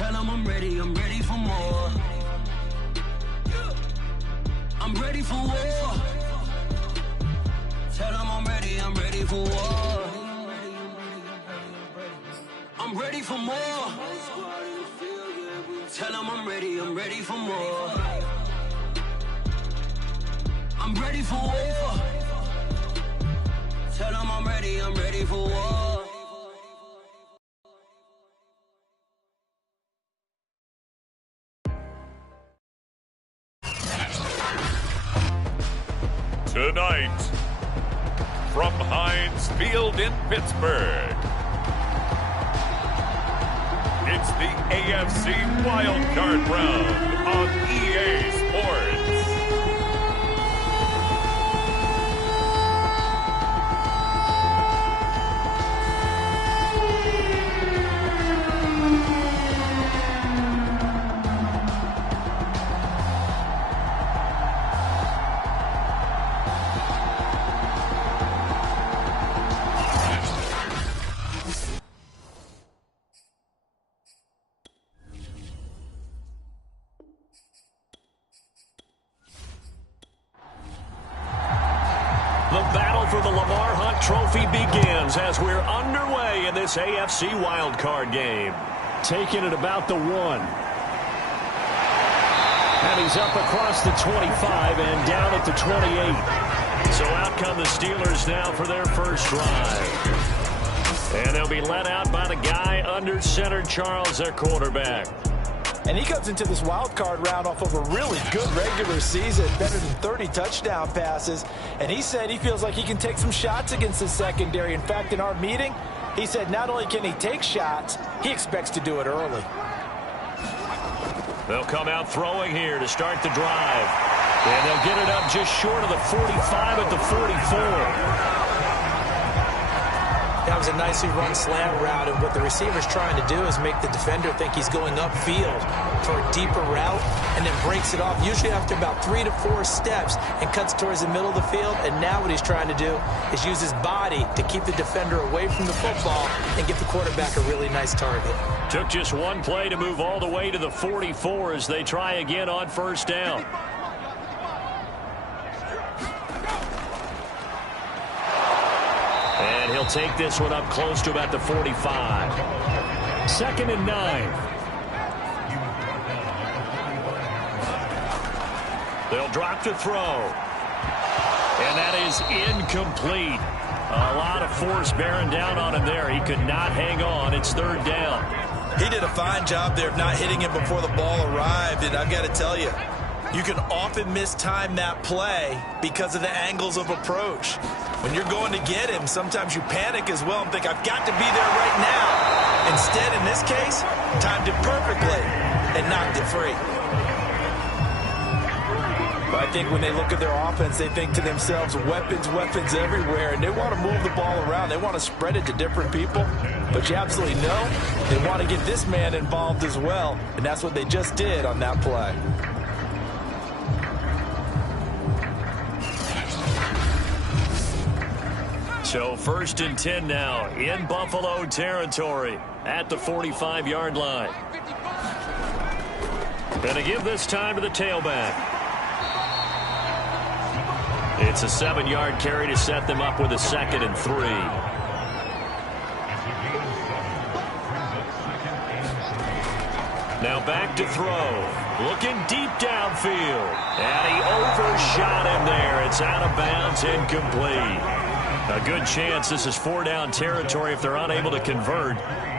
Tell them I'm ready for more. I'm ready for war. Tell them I'm ready for war. I'm ready for more. Tell them I'm ready for more. I'm ready for war. Tell them I'm ready for war. Tonight, from Heinz Field in Pittsburgh, it's the AFC Wildcard Round on EA Sports. The battle for the Lamar Hunt Trophy begins as we're underway in this AFC wildcard game. Taking it about the 1. And he's up across the 25 and down at the 28. So out come the Steelers now for their first drive. And they'll be led out by the guy under center, Charles, their quarterback. And he comes into this wild card round off of a really good regular season, better than 30 touchdown passes. And he said he feels like he can take some shots against the secondary. In fact, in our meeting, he said not only can he take shots, he expects to do it early. They'll come out throwing here to start the drive. And they'll get it up just short of the 45 at the 44. That was a nicely run slant route, and what the receiver's trying to do is make the defender think he's going upfield for a deeper route, and then breaks it off, usually after about 3 to 4 steps, and cuts towards the middle of the field. And now what he's trying to do is use his body to keep the defender away from the football and give the quarterback a really nice target. Took just one play to move all the way to the 44 as they try again on first down. And he'll take this one up close to about the 45. 2nd and 9. They'll drop to throw. And that is incomplete. A lot of force bearing down on him there. He could not hang on. It's 3rd down. He did a fine job there of not hitting him before the ball arrived, and I've got to tell you, you can often mistime that play because of the angles of approach. When you're going to get him, sometimes you panic as well and think, I've got to be there right now. Instead, in this case, timed it perfectly and knocked it free. But I think when they look at their offense, they think to themselves, weapons, weapons everywhere, and they want to move the ball around. They want to spread it to different people. But you absolutely know they want to get this man involved as well, and that's what they just did on that play. So 1st and 10 now in Buffalo territory at the 45-yard line. Gonna give this time to the tailback. It's a 7-yard carry to set them up with a 2nd and 3. Now back to throw. Looking deep downfield. And he overshot him there. It's out of bounds, incomplete. A good chance this is 4-down territory if they're unable to convert.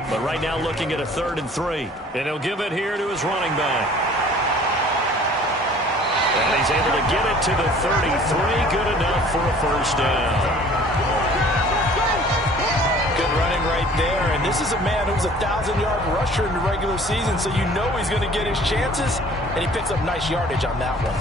But right now looking at a 3rd and 3. And he'll give it here to his running back. And he's able to get it to the 33. Good enough for a 1st down. Good running right there. And this is a man who's a 1,000-yard rusher in the regular season, so you know he's going to get his chances. And he picks up nice yardage on that one.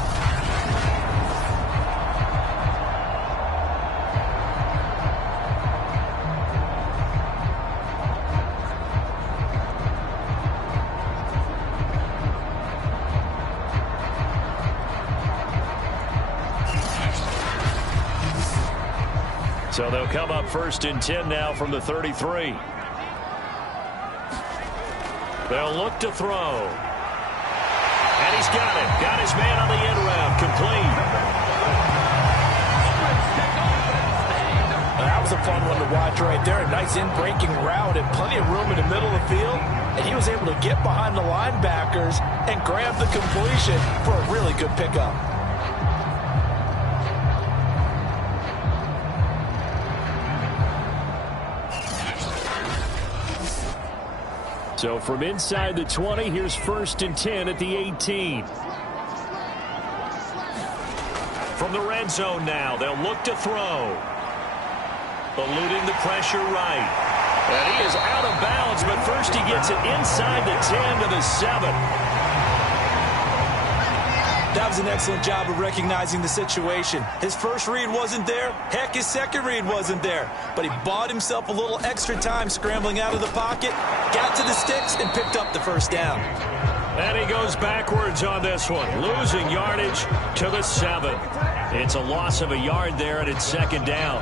So they'll come up 1st and 10 now from the 33. They'll look to throw. And he's got it. Got his man on the end route. Complete. That was a fun one to watch right there. A nice in-breaking route and plenty of room in the middle of the field. And he was able to get behind the linebackers and grab the completion for a really good pickup. So from inside the 20, here's 1st and 10 at the 18. From the red zone now, they'll look to throw. Eluding the pressure right. And he is out of bounds, but first he gets it inside the 10 to the 7. That was an excellent job of recognizing the situation. His first read wasn't there. Heck, his second read wasn't there. But he bought himself a little extra time scrambling out of the pocket, got to the sticks, and picked up the first down. And he goes backwards on this one, losing yardage to the 7. It's a loss of a yard there, and it's 2nd down.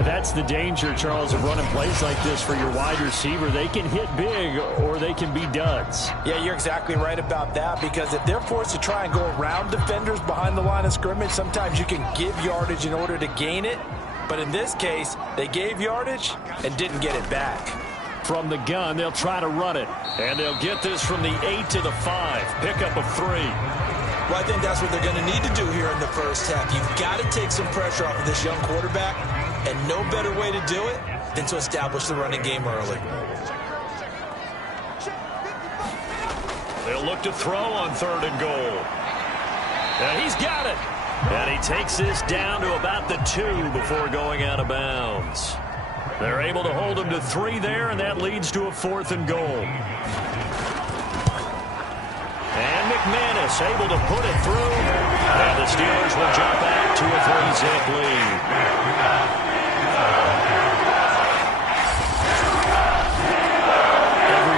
That's the danger, Charles, of running plays like this for your wide receiver. They can hit big or they can be duds. Yeah, you're exactly right about that, because if they're forced to try and go around defenders behind the line of scrimmage, sometimes you can give yardage in order to gain it. But in this case, they gave yardage and didn't get it back. From the gun, they'll try to run it. And they'll get this from the 8 to the 5. Pickup of 3. Well, I think that's what they're going to need to do here in the first half. You've got to take some pressure off of this young quarterback. And no better way to do it than to establish the running game early. They'll look to throw on 3rd and goal. And he's got it. And he takes this down to about the 2 before going out of bounds. They're able to hold him to 3 there, and that leads to a 4th and goal. And McManus able to put it through. And the Steelers will jump back to a 3-zip lead.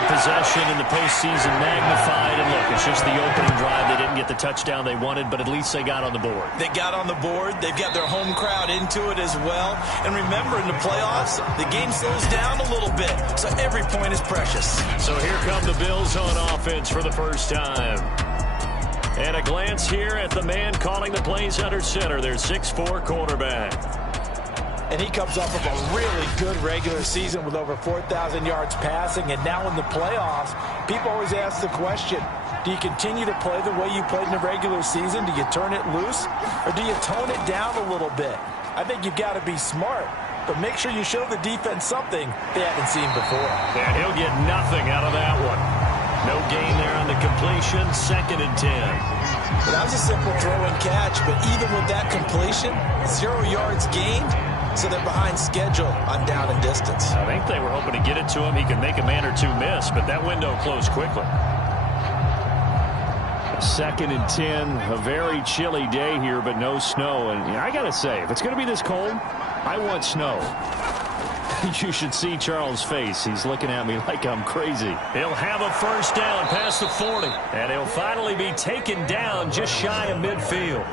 Possession in the postseason magnified, and look, it's just the opening drive. They didn't get the touchdown they wanted, but at least they got on the board. They got on the board. They've got their home crowd into it as well. And remember, in the playoffs, the game slows down a little bit, so every point is precious. So here come the Bills on offense for the first time. And a glance here at the man calling the plays under center, their 6'4" quarterback. And he comes off of a really good regular season with over 4,000 yards passing. And now in the playoffs, people always ask the question, do you continue to play the way you played in the regular season? Do you turn it loose? Or do you tone it down a little bit? I think you've got to be smart. But make sure you show the defense something they haven't seen before. And he'll get nothing out of that one. No gain there on the completion. 2nd and 10. Well, that was a simple throw and catch. But even with that completion, 0 yards gained. So they're behind schedule on down and distance. I think they were hoping to get it to him. He could make a man or two miss, but that window closed quickly. 2nd and 10, a very chilly day here, but no snow. And I got to say, if it's going to be this cold, I want snow. You should see Charles' face. He's looking at me like I'm crazy. He'll have a first down past the 40, and he'll finally be taken down just shy of midfield.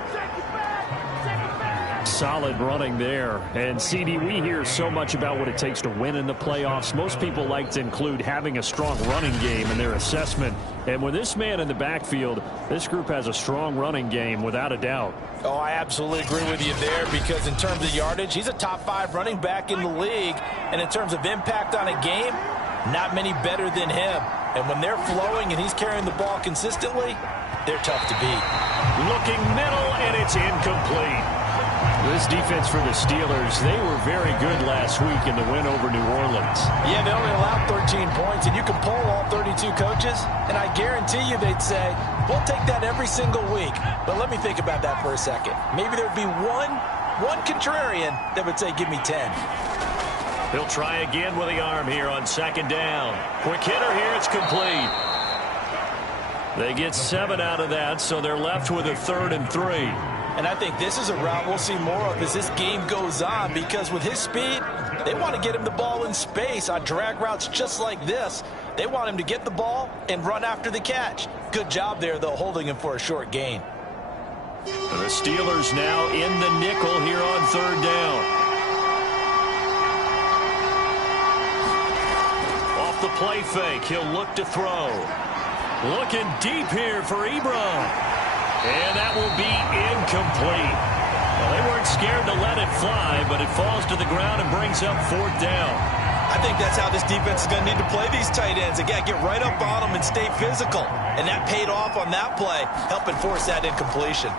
Solid running there. And, CD, we hear so much about what it takes to win in the playoffs. Most people like to include having a strong running game in their assessment. And with this man in the backfield, this group has a strong running game without a doubt. Oh, I absolutely agree with you there, because in terms of yardage, he's a top 5 running back in the league. And in terms of impact on a game, not many better than him. And when they're flowing and he's carrying the ball consistently, they're tough to beat. Looking middle, and it's incomplete. This defense for the Steelers, they were very good last week in the win over New Orleans. Yeah, they only allowed 13 points, and you can poll all 32 coaches, and I guarantee you they'd say, we'll take that every single week. But let me think about that for a second. Maybe there'd be one contrarian that would say, give me 10. He'll try again with the arm here on 2nd down. Quick hitter here, it's complete. They get 7 out of that, so they're left with a 3rd and 3. And I think this is a route we'll see more of as this game goes on, because with his speed, they want to get him the ball in space on drag routes just like this. They want him to get the ball and run after the catch. Good job there, though, holding him for a short gain. The Steelers now in the nickel here on 3rd down. Off the the play fake. He'll look to throw. Looking deep here for Ebron. And that will be incomplete. Well, they weren't scared to let it fly, but it falls to the ground and brings up 4th down. I think that's how this defense is going to need to play these tight ends. Again, get right up on them and stay physical. And that paid off on that play, helping force that incompletion.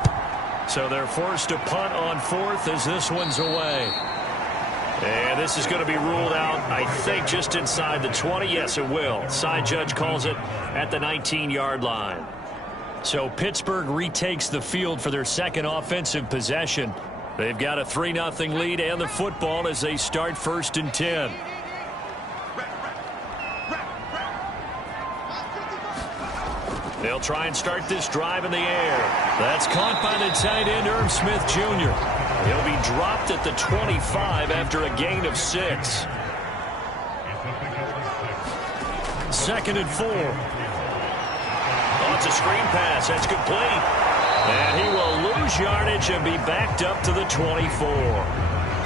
So they're forced to punt on 4th as this one's away. And this is going to be ruled out, I think, just inside the 20. Yes, it will. Side judge calls it at the 19-yard line. So Pittsburgh retakes the field for their second offensive possession. They've got a 3-0 lead and the football as they start 1st and 10. They'll try and start this drive in the air. That's caught by the tight end, Irv Smith Jr. He'll be dropped at the 25 after a gain of 6. 2nd and 4. Oh, it's a screen pass. That's complete. And he will lose yardage and be backed up to the 24.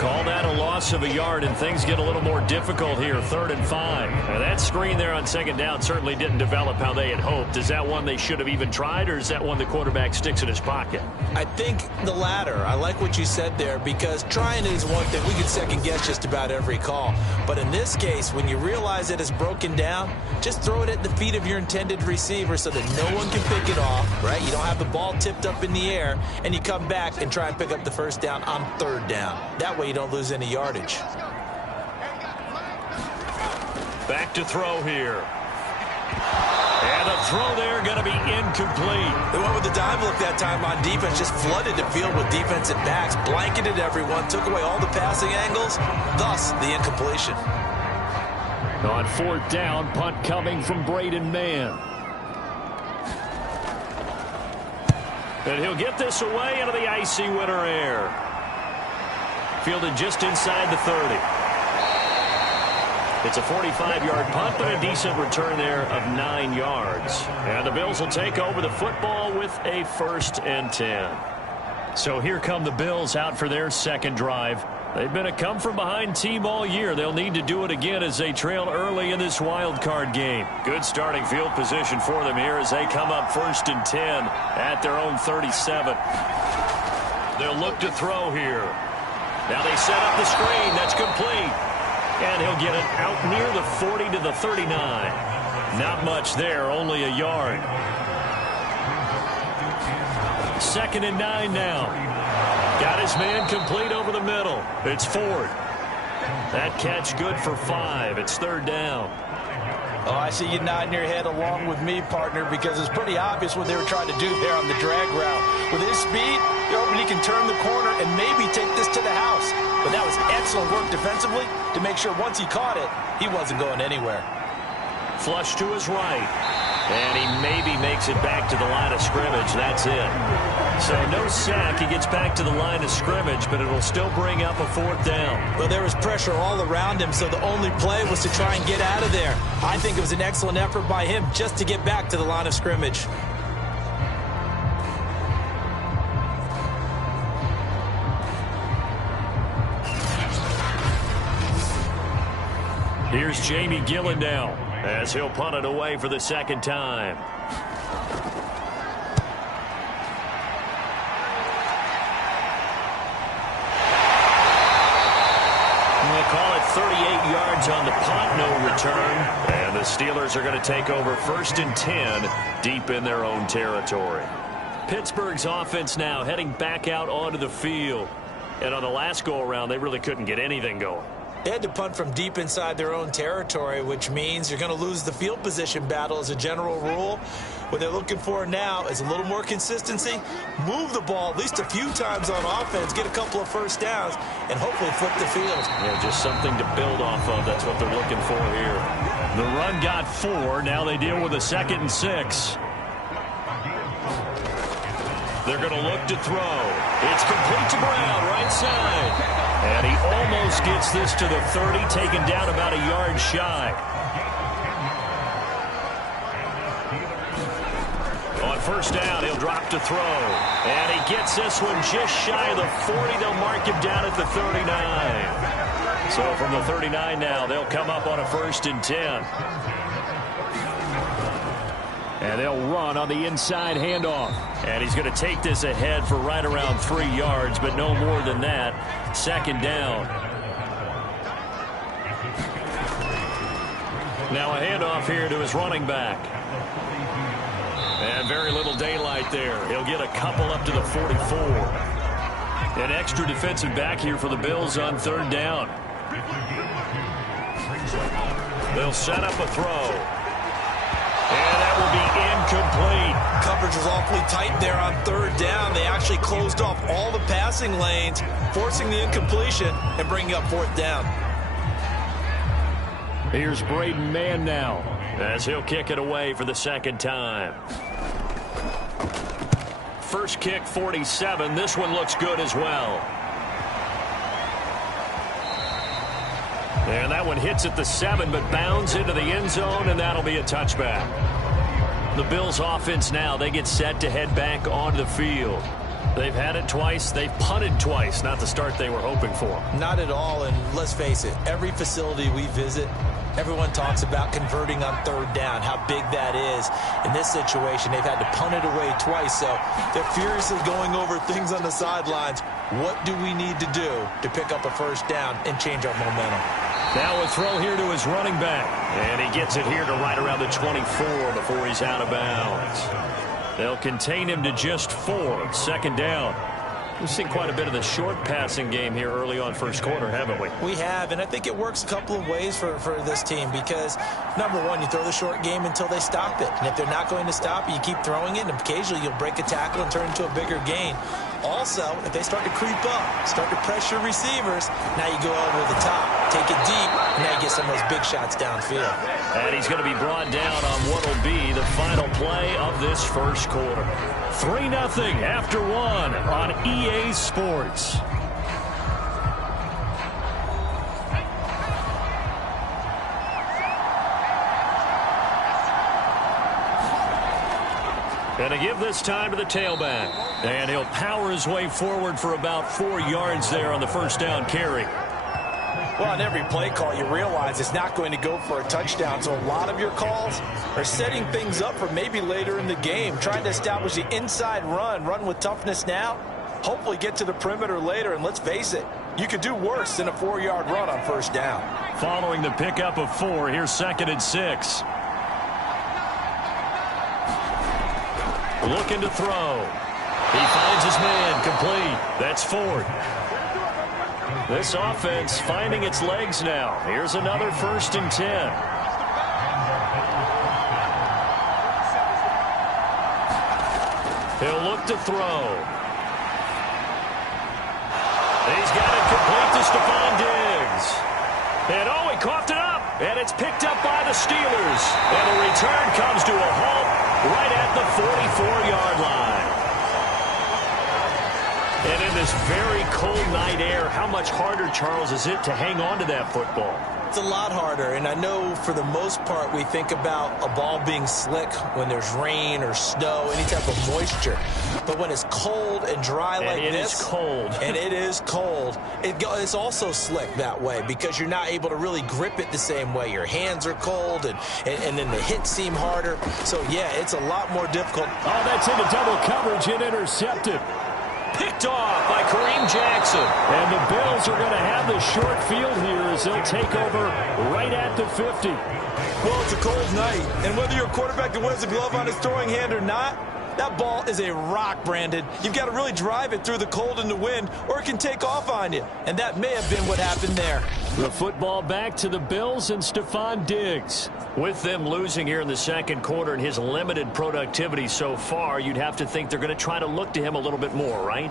Call that a loss of a yard, and things get a little more difficult here. 3rd and 5. Now, that screen there on 2nd down certainly didn't develop how they had hoped. Is that one they should have even tried, or is that one the quarterback sticks in his pocket? I think the latter. I like what you said there, because trying it is one thing. We can second-guess just about every call. But in this case, when you realize it is broken down, just throw it at the feet of your intended receiver so that no one can pick it off, right? You don't have the ball tipped up in the air, and you come back and try and pick up the 1st down on 3rd down. That way you don't lose any yardage. Back to throw here. And the throw there going to be incomplete. They went with the dive look that time on defense, just flooded the field with defensive backs, blanketed everyone, took away all the passing angles, thus the incompletion. On 4th down, punt coming from Braden Mann. And he'll get this away into the icy winter air. Fielded just inside the 30. It's a 45-yard punt, but a decent return there of 9 yards. And the Bills will take over the football with a 1st and 10. So here come the Bills out for their second drive. They've been a come-from-behind team all year. They'll need to do it again as they trail early in this wild card game. Good starting field position for them here as they come up 1st and 10 at their own 37. They'll look to throw here. Now they set up the screen. That's complete. And he'll get it out near the 40 to the 39. Not much there, only a yard. 2nd and 9 now. Got his man complete over the middle. It's Ford. That catch good for 5. It's 3rd down. Oh, I see you nodding your head along with me, partner, because it's pretty obvious what they were trying to do there on the drag route. With his speed, you're hoping he can turn the corner and maybe take this to the house. But that was excellent work defensively to make sure once he caught it, he wasn't going anywhere. Flush to his right. And he maybe makes it back to the line of scrimmage. That's it. So no sack. He gets back to the line of scrimmage, but it'll still bring up a 4th down. Well, there was pressure all around him, so the only play was to try and get out of there. I think it was an excellent effort by him just to get back to the line of scrimmage. Here's Jamie Gillen now as he'll punt it away for the 2nd time. We'll call it 38 yards on the punt, no return. And the Steelers are going to take over 1st and 10 deep in their own territory. Pittsburgh's offense now heading back out onto the field. And on the last go-around, they really couldn't get anything going. They had to punt from deep inside their own territory, which means you're going to lose the field position battle as a general rule. What they're looking for now is a little more consistency, move the ball at least a few times on offense, get a couple of 1st downs, and hopefully flip the field. Yeah, just something to build off of. That's what they're looking for here. The run got 4. Now they deal with a 2nd and 6. They're going to look to throw. It's complete to Brown, right side. And he almost gets this to the 30, taken down about a yard shy. On 1st down, he'll drop to throw. And he gets this one just shy of the 40. They'll mark him down at the 39. So from the 39 now, they'll come up on a 1st and 10. And they'll run on the inside handoff. And he's going to take this ahead for right around 3 yards, but no more than that. 2nd down. Now a handoff here to his running back. And very little daylight there. He'll get a couple up to the 44. An extra defensive back here for the Bills on 3rd down. They'll set up a throw. And that will be incomplete. Coverage was awfully tight there on 3rd down. They actually closed off all the passing lanes, forcing the incompletion and bringing up 4th down. Here's Braden Mann now, as he'll kick it away for the 2nd time. First kick, 47. This one looks good as well. And that one hits at the 7, but bounds into the end zone, and that'll be a touchback. The Bills offense now, they get set to head back onto the field. They've had it twice. They've punted twice. Not the start they were hoping for. Not at all, and let's face it, every facility we visit, everyone talks about converting on 3rd down, how big that is. In this situation, they've had to punt it away twice, so they're furiously going over things on the sidelines. What do we need to do to pick up a 1st down and change our momentum? Now a throw here to his running back. And he gets it here to right around the 24 before he's out of bounds. They'll contain him to just 4. 2nd down. We've seen quite a bit of the short passing game here early on 1st quarter, haven't we? We have, and I think it works a couple of ways for this team because, number one, you throw the short game until they stop it. And if they're not going to stop it, you keep throwing it, and occasionally you'll break a tackle and turn into a bigger gain. Also, if they start to creep up, start to pressure receivers, now you go over the top, take it deep, and now you get some of those big shots downfield. And he's going to be brought down on what will be the final play of this 1st quarter. 3-0 after 1 on EA Sports. And to give this time to the tailback. And he'll power his way forward for about 4 yards there on the 1st down carry. Well, on every play call, you realize it's not going to go for a touchdown. So a lot of your calls are setting things up for maybe later in the game, trying to establish the inside run with toughness now, hopefully get to the perimeter later. And let's face it, you could do worse than a 4-yard run on 1st down. Following the pickup of 4, here's 2nd and 6. Looking to throw. He finds his man, complete. That's Ford. This offense finding its legs now. Here's another 1st and 10. He'll look to throw. He's got it complete to Stephon Diggs. And oh, he coughed it up. And it's picked up by the Steelers. And the return comes to a halt right at the 44-yard line. And in this very cold night air, how much harder, Charles, is it to hang on to that football? It's a lot harder, and I know for the most part we think about a ball being slick when there's rain or snow, any type of moisture. But when it's cold and dry like this, it is cold. And it is cold, it's also slick that way because you're not able to really grip it the same way. Your hands are cold, and then the hits seem harder. So, yeah, it's a lot more difficult. Oh, that's into double coverage and intercepted. Picked off by Kareem Jackson. And the Bills are going to have the short field here as they'll take over right at the 50. Well, it's a cold night, and whether you're a quarterback that wears a glove on his throwing hand or not, that ball is a rock, Brandon. You've got to really drive it through the cold and the wind, or it can take off on you. And that may have been what happened there. The football back to the Bills and Stephon Diggs. With them losing here in the 2nd quarter and his limited productivity so far, you'd have to think they're going to try to look to him a little bit more, right?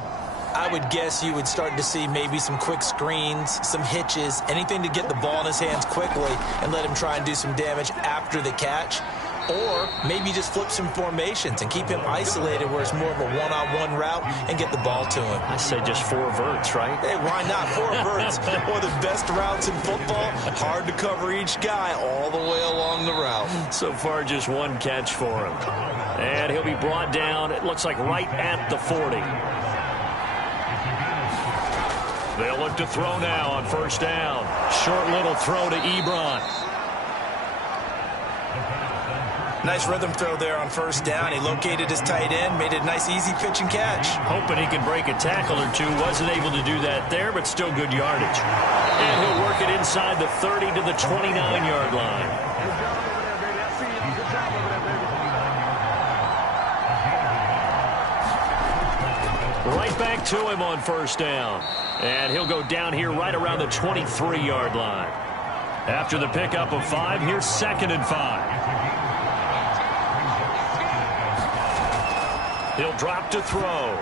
I would guess you would start to see maybe some quick screens, some hitches, anything to get the ball in his hands quickly and let him try and do some damage after the catch. Or maybe just flip some formations and keep him isolated where it's more of a one-on-one route and get the ball to him. I say just 4 verts, right? Hey, why not? 4 verts. One of the best routes in football. Hard to cover each guy all the way along the route. So far, just 1 catch for him. And he'll be brought down, it looks like right at the 40. They'll look to throw now on 1st down. Short little throw to Ebron. Nice rhythm throw there on first down. He located his tight end, made it a nice easy pitch and catch. Hoping he can break a tackle or two. Wasn't able to do that there, but still good yardage. And he'll work it inside the 30 to the 29-yard line. Right back to him on first down. And he'll go down here right around the 23-yard line. After the pickup of 5, here's 2nd and 5. He'll drop to throw.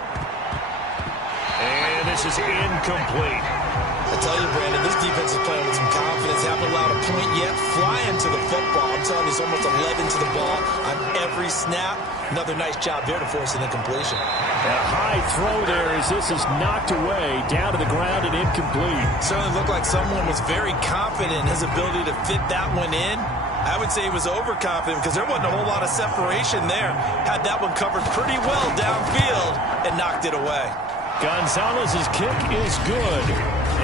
And this is incomplete. I tell you, Brandon, this defense is playing with some confidence. Haven't allowed a point yet. Flying to the football. I'm telling you, it's almost 11 to the ball on every snap. Another nice job there to force an incompletion. A high throw there as this is knocked away, down to the ground and incomplete. Certainly looked like someone was very confident in his ability to fit that one in. I would say he was overconfident because there wasn't a whole lot of separation there. Had that one covered pretty well downfield and knocked it away. Gonzalez's kick is good.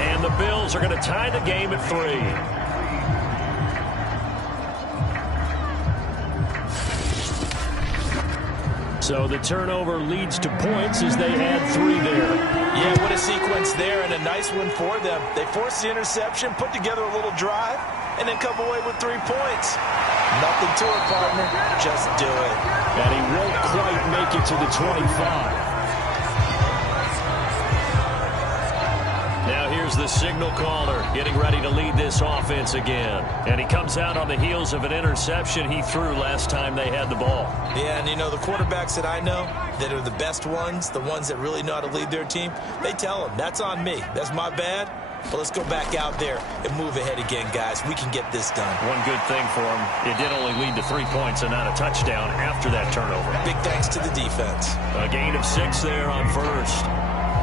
And the Bills are going to tie the game at 3. So the turnover leads to points as they add 3 there. Yeah, what a sequence there and a nice one for them. They forced the interception, put together a little drive, and then come away with 3 points. Nothing to it, partner. Just do it. And he won't quite make it to the 25. Now here's the signal caller getting ready to lead this offense again. And he comes out on the heels of an interception he threw last time they had the ball. Yeah, and you know, the quarterbacks that I know that are the best ones, the ones that really know how to lead their team, they tell them, that's on me. That's my bad. But let's go back out there and move ahead again, guys. We can get this done. One good thing for him, it did only lead to 3 points and not a touchdown after that turnover. Big thanks to the defense. A gain of 6 there on first.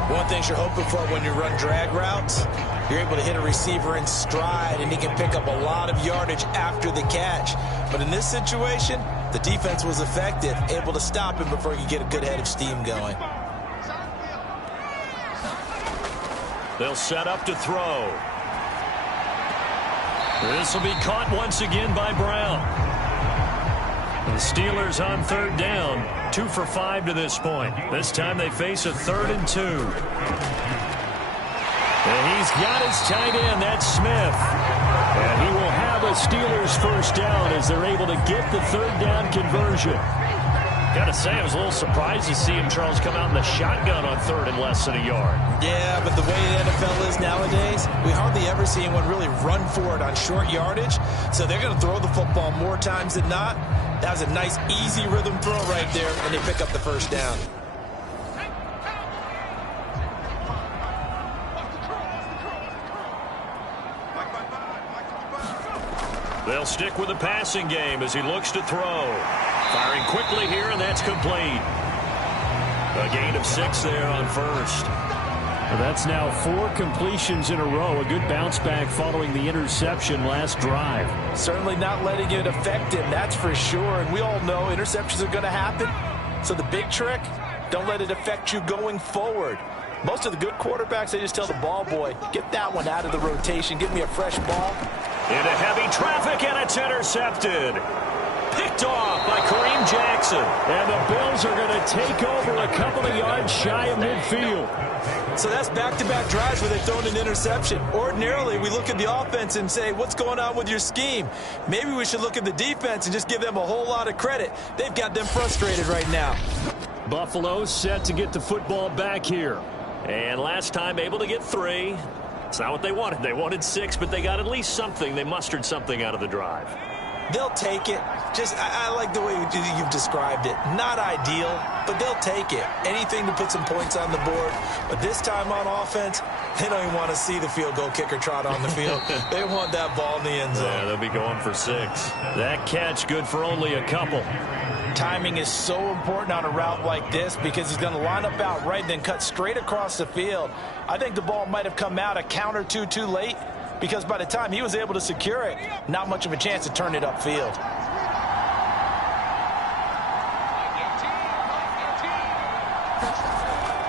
One thing you're hoping for when you run drag routes, you're able to hit a receiver in stride, and he can pick up a lot of yardage after the catch. But in this situation, the defense was effective, able to stop him before he could get a good head of steam going. They'll set up to throw. This will be caught once again by Brown. The Steelers on 3rd down, 2 for 5 to this point. This time they face a 3rd and 2. And he's got his tight end, that's Smith. And he will have a Steelers first down as they're able to get the 3rd down conversion. Got to say, I was a little surprised to see him, Charles, come out in the shotgun on 3rd and less than a yard. Yeah, but the way the NFL is nowadays, we hardly ever see anyone really run for it on short yardage. So they're going to throw the football more times than not. That was a nice, easy rhythm throw right there, and they pick up the first down. They'll stick with the passing game as he looks to throw. Firing quickly here, and that's complete. A gain of 6 there on first. Well, that's now 4 completions in a row. A good bounce back following the interception last drive. Certainly not letting it affect him, that's for sure. And we all know interceptions are going to happen. So the big trick, don't let it affect you going forward. Most of the good quarterbacks, they just tell the ball boy, get that one out of the rotation. Give me a fresh ball. Into heavy traffic, and it's intercepted. Picked off by Kareem Jackson. And the Bills are going to take over a couple of yards shy of midfield. So that's back-to-back drives where they've thrown an interception. Ordinarily, we look at the offense and say, what's going on with your scheme? Maybe we should look at the defense and just give them a whole lot of credit. They've got them frustrated right now. Buffalo set to get the football back here. And last time able to get 3. It's not what they wanted. They wanted 6, but they got at least something. They mustered something out of the drive. They'll take it. I like the way you've described it. Not ideal, but they'll take it. Anything to put some points on the board. But this time on offense, they don't even want to see the field goal kicker trot on the field. They want that ball in the end zone. Yeah, they'll be going for 6. That catch good for only a couple. Timing is so important on a route like this because he's going to line up out right and then cut straight across the field. I think the ball might have come out a count or two too late because by the time he was able to secure it, not much of a chance to turn it upfield.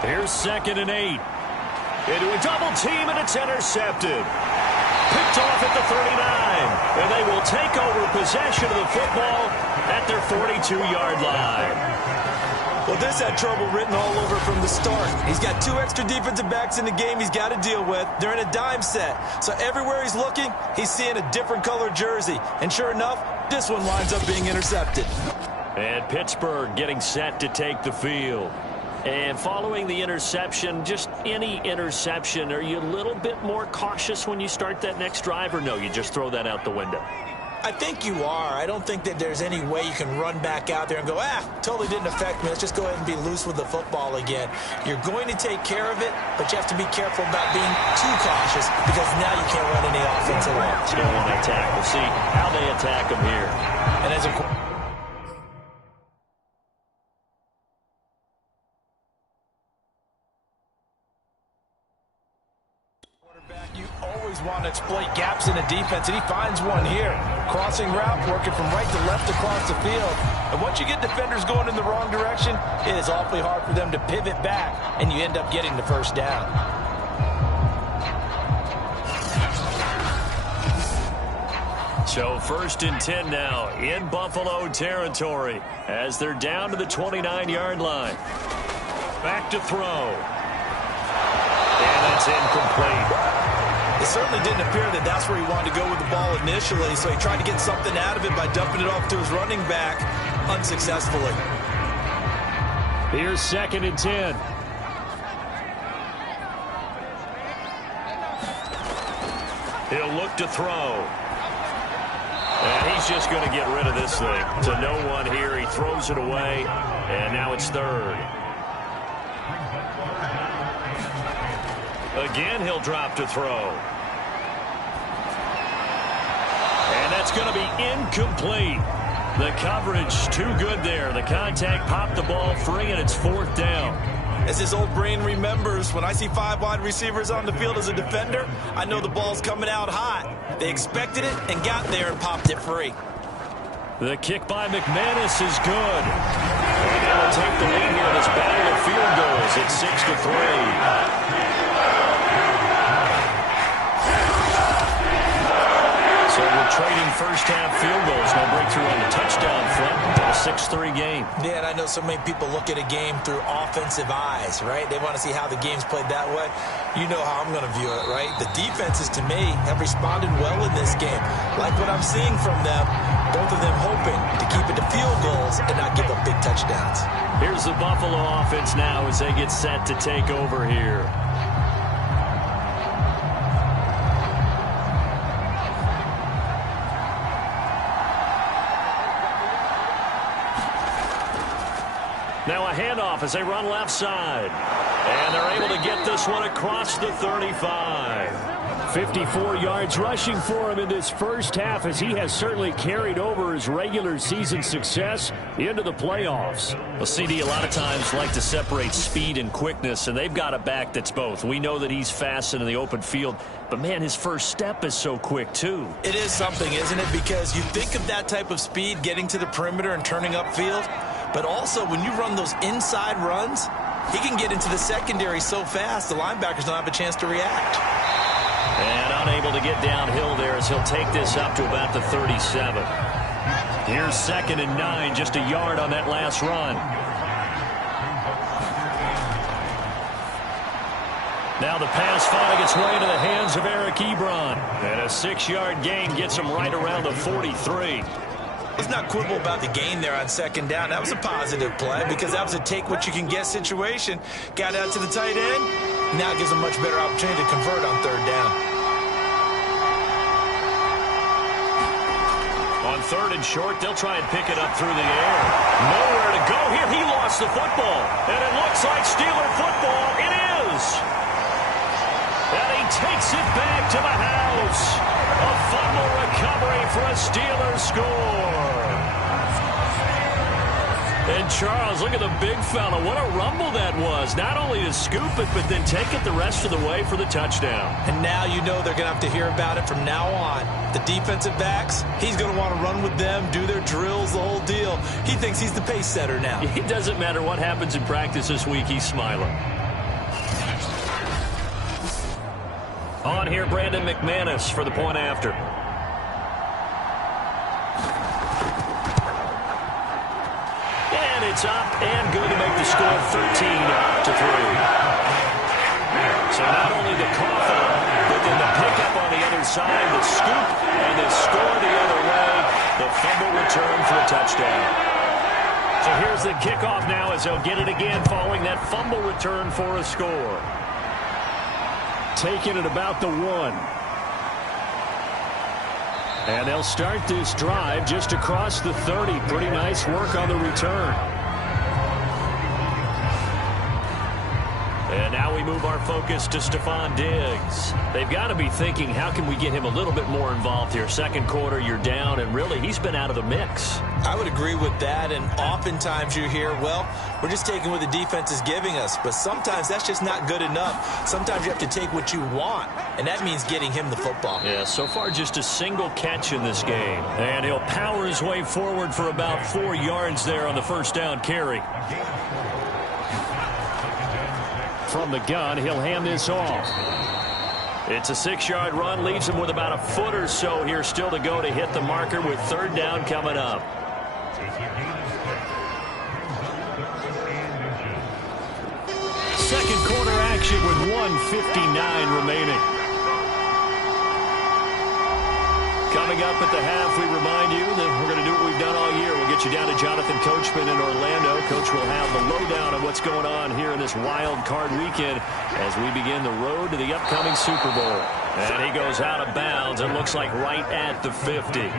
Here's 2nd and 8. Into a double team, and it's intercepted. Picked Picked off at the 39. And they will take over possession of the football at their 42-yard line. Well, this had trouble written all over from the start. He's got 2 extra defensive backs in the game he's got to deal with. They're in a dime set. So everywhere he's looking, he's seeing a different color jersey. And sure enough, this one winds up being intercepted. And Pittsburgh getting set to take the field. And following the interception, just any interception, are you a little bit more cautious when you start that next drive, or no, you just throw that out the window? I think you are. I don't think that there's any way you can run back out there and go, totally didn't affect me. Let's just go ahead and be loose with the football again. You're going to take care of it, but you have to be careful about being too cautious because now you can't run any offense at all. You don't want to attack. We'll see how they attack them here. And as a you always want to exploit gaps in the defense, and he finds one here. Crossing route, working from right to left across the field. And once you get defenders going in the wrong direction, it is awfully hard for them to pivot back, and you end up getting the first down. So 1st and 10 now in Buffalo territory as they're down to the 29-yard line. Back to throw. And that's incomplete. It certainly didn't appear that that's where he wanted to go with the ball initially, so he tried to get something out of it by dumping it off to his running back unsuccessfully. Here's 2nd and 10. He'll look to throw. And he's just going to get rid of this thing. To no one here. He throws it away, and now it's 3rd. Again, he'll drop to throw. And that's going to be incomplete. The coverage too good there. The contact popped the ball free, and it's 4th down. As his old brain remembers, when I see 5 wide receivers on the field as a defender, I know the ball's coming out hot. They expected it and got there and popped it free. The kick by McManus is good. And they'll take the lead here in this battle of field goals. It's 6-3. So we're trading first-half field goals. No breakthrough on the touchdown front. A 6-3 game. Yeah, and I know so many people look at a game through offensive eyes, right? They want to see how the game's played that way. You know how I'm going to view it, right? The defenses, to me, have responded well in this game. Like what I'm seeing from them, both of them hoping to keep it to field goals and not give up big touchdowns. Here's the Buffalo offense now as they get set to take over here. Now a handoff as they run left side. And they're able to get this one across the 35. 54 yards rushing for him in this first half as he has certainly carried over his regular season success into the playoffs. Well, CD, a lot of times like to separate speed and quickness, and they've got a back that's both. We know that he's fast in the open field, but, man, his first step is so quick, too. It is something, isn't it? Because you think of that type of speed getting to the perimeter and turning upfield, but also when you run those inside runs, he can get into the secondary so fast the linebackers don't have a chance to react. And unable to get downhill there as he'll take this up to about the 37. Here's 2nd and 9, just a yard on that last run. Now the pass finding its way into the hands of Eric Ebron. And a 6-yard gain gets him right around the 43. Let's not quibble about the gain there on 2nd down. That was a positive play because that was a take-what-you-can-get situation. Got out to the tight end. Now it gives them a much better opportunity to convert on 3rd down. On 3rd and short, they'll try and pick it up through the air. Nowhere to go here. He lost the football. And it looks like Steeler football. It is. And he takes it back to the house. A fumble recovery for a Steelers score. And Charles, look at the big fella. What a rumble that was. Not only to scoop it, but then take it the rest of the way for the touchdown. And now you know they're going to have to hear about it from now on. The defensive backs, he's going to want to run with them, do their drills, the whole deal. He thinks he's the pace setter now. It doesn't matter what happens in practice this week, he's smiling. On here, Brandon McManus for the point after. And it's up and good to make the score 13-3. So not only the cough up, but then the pickup on the other side, the scoop, and the score the other way. The fumble return for a touchdown. So here's the kickoff now as they'll get it again following that fumble return for a score. Taking it about the 1. And they'll start this drive just across the 30. Pretty nice work on the return. And now we move our focus to Stephon Diggs. They've got to be thinking, how can we get him a little bit more involved here? Second quarter, you're down, and really, he's been out of the mix. I would agree with that, and oftentimes you hear, well, we're just taking what the defense is giving us, but sometimes that's just not good enough. Sometimes you have to take what you want, and that means getting him the football. Yeah, so far just a single catch in this game. And he'll power his way forward for about 4 yards there on the first down carry. From the gun, he'll hand this off. It's a 6-yard run, leaves him with about a foot or so here still to go to hit the marker with third down coming up. Second quarter action with 1:59 remaining. Coming up at the half, we remind you that we're going to do what we've done all year. We'll get you down to Jonathan Coachman in Orlando. Coach will have the lowdown on what's going on here in this wild card weekend as we begin the road to the upcoming Super Bowl. And he goes out of bounds. It looks like right at the 50.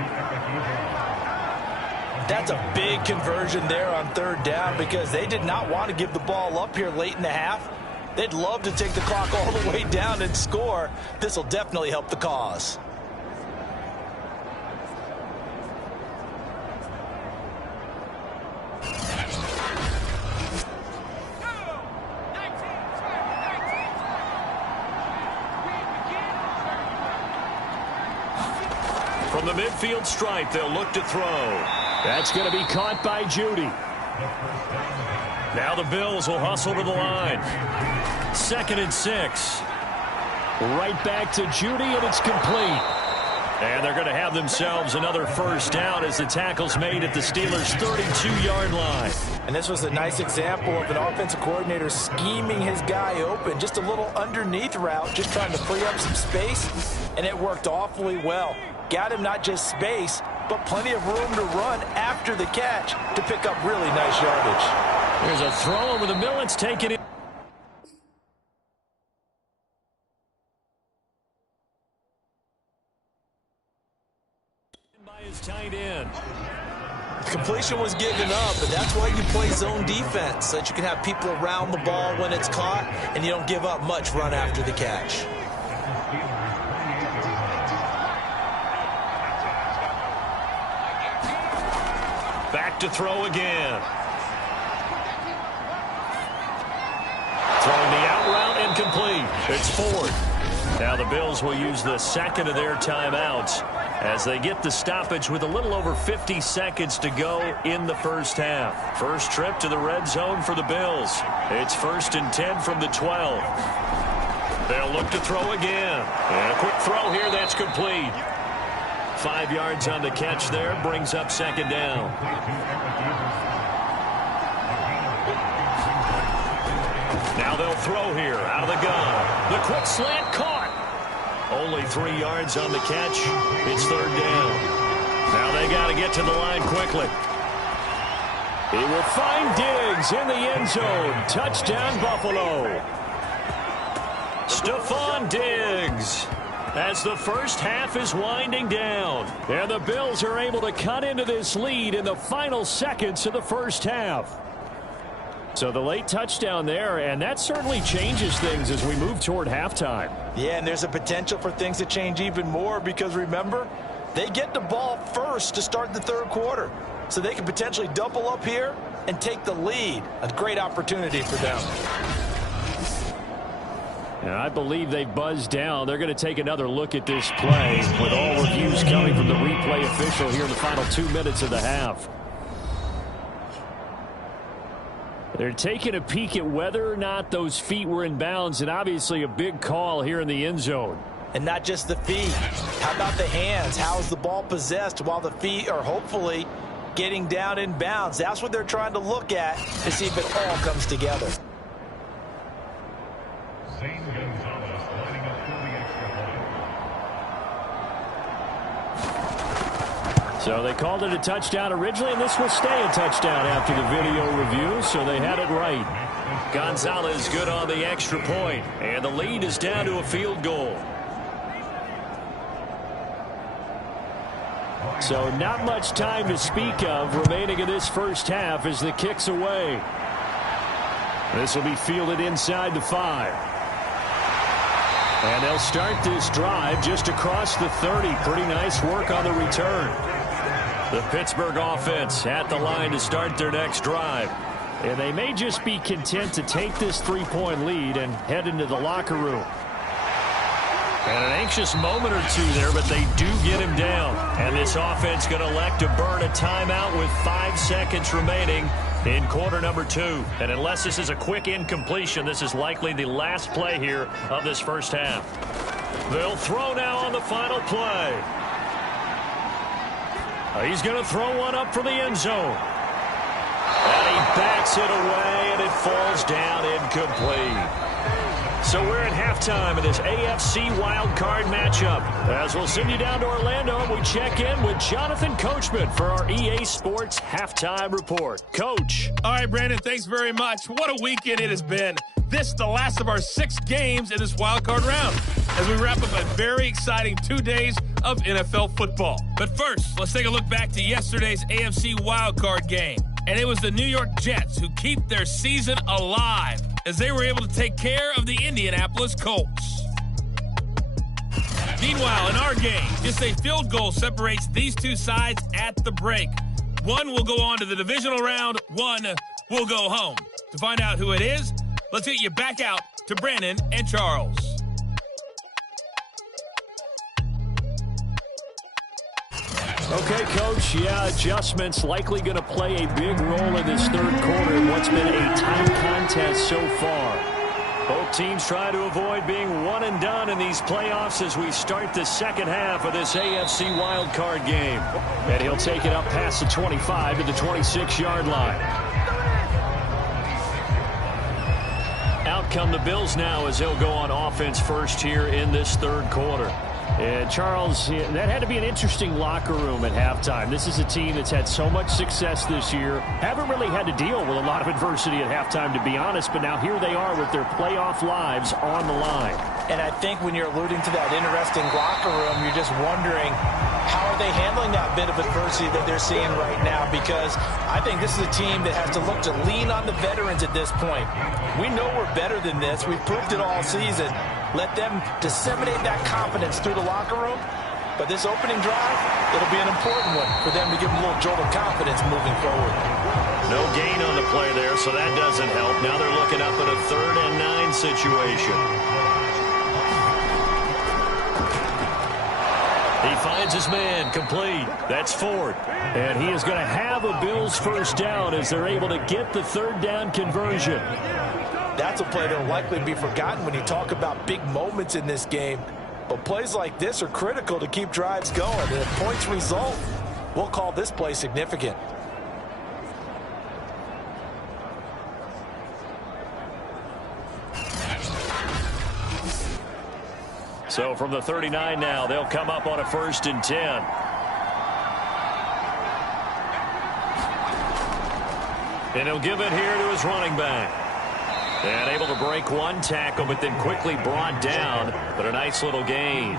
That's a big conversion there on third down because they did not want to give the ball up here late in the half. They'd love to take the clock all the way down and score. This will definitely help the cause. From the midfield stripe, they'll look to throw. That's going to be caught by Judy. Now the Bills will hustle to the line. 2nd and 6. Right back to Judy, and it's complete. And they're going to have themselves another first down as the tackle's made at the Steelers' 32-yard line. And this was a nice example of an offensive coordinator scheming his guy open. Just a little underneath route, just trying to free up some space, and it worked awfully well. Got him not just space, but plenty of room to run after the catch to pick up really nice yardage. There's a throw over the middle. It's taken in. By his tight end. Completion was given up, but that's why you play zone defense, so that you can have people around the ball when it's caught, and you don't give up much run after the catch. Back to throw again. Throwing the out route incomplete. It's Ford. Now the Bills will use the second of their timeouts as they get the stoppage with a little over 50 seconds to go in the first half. First trip to the red zone for the Bills. It's 1st and 10 from the 12. They'll look to throw again. And a quick throw here that's complete. 5 yards on the catch there, brings up second down. Now they'll throw here out of the gun. The quick slant caught. Only 3 yards on the catch. It's third down. Now they got to get to the line quickly. He will find Diggs in the end zone. Touchdown, Buffalo. Stephon Diggs. As the first half is winding down. And the Bills are able to cut into this lead in the final seconds of the first half. So the late touchdown there, and that certainly changes things as we move toward halftime. Yeah, and there's a potential for things to change even more because, remember, they get the ball first to start the third quarter. So they can potentially double up here and take the lead. A great opportunity for them. And I believe they buzzed down. They're going to take another look at this play with all reviews coming from the replay official here in the final 2 minutes of the half. They're taking a peek at whether or not those feet were in bounds, and obviously a big call here in the end zone. and not just the feet? How about the hands? How is the ball possessed while the feet are hopefully getting down in bounds? That's what they're trying to look at to see if it all comes together. So they called it a touchdown originally, and this will stay a touchdown after the video review, so they had it right. Gonzalez good on the extra point, and the lead is down to a field goal. So not much time to speak of remaining in this first half as the kick's away. This will be fielded inside the 5. And they'll start this drive just across the 30. Pretty nice work on the return. The Pittsburgh offense at the line to start their next drive. And they may just be content to take this 3-point lead and head into the locker room. And an anxious moment or two there, but they do get him down. And this offense going to elect to burn a timeout with 5 seconds remaining in quarter number 2. And unless this is a quick incompletion, this is likely the last play here of this first half. They'll throw now on the final play. He's going to throw one up for the end zone. And he backs it away, and it falls down incomplete. So we're at halftime of this AFC wildcard matchup. As we'll send you down to Orlando, we check in with Jonathan Coachman for our EA Sports Halftime Report. Coach. All right, Brandon, thanks very much. What a weekend it has been. This is the last of our 6 games in this wildcard round as we wrap up a very exciting 2 days of NFL football. But first, let's take a look back to yesterday's AFC wildcard game. And it was the New York Jets who keep their season alive as they were able to take care of the Indianapolis Colts. Meanwhile, in our game, just a field goal separates these two sides at the break. One will go on to the divisional round, one will go home. To find out who it is, let's get you back out to Brandon and Charles. Okay, Coach, adjustments likely going to play a big role in this third quarter in what's been a tight contest so far. Both teams try to avoid being one and done in these playoffs as we start the second half of this AFC wildcard game. And he'll take it up past the 25 to the 26-yard line. Out come the Bills now as they'll go on offense first here in this third quarter. And Charles, that had to be an interesting locker room at halftime. This is a team that's had so much success this year. Haven't really had to deal with a lot of adversity at halftime, to be honest. But now here they are with their playoff lives on the line. And I think when you're alluding to that interesting locker room, you're just wondering how are they handling that bit of adversity that they're seeing right now? Because I think this is a team that has to look to lean on the veterans at this point. We know we're better than this. We've proved it all season. Let them disseminate that confidence through the locker room. But this opening drive, it'll be an important one for them to give them a little jolt of confidence moving forward. No gain on the play there, so that doesn't help. Now they're looking up at a 3rd and 9 situation. He finds his man, complete. That's Ford. And he is going to have a Bills first down as they're able to get the 3rd down conversion. That's a play that will likely be forgotten when you talk about big moments in this game. But plays like this are critical to keep drives going. And if points result, we'll call this play significant. So from the 39 now, they'll come up on a 1st and 10. And he'll give it here to his running back. And able to break one tackle, but then quickly brought down. But a nice little gain.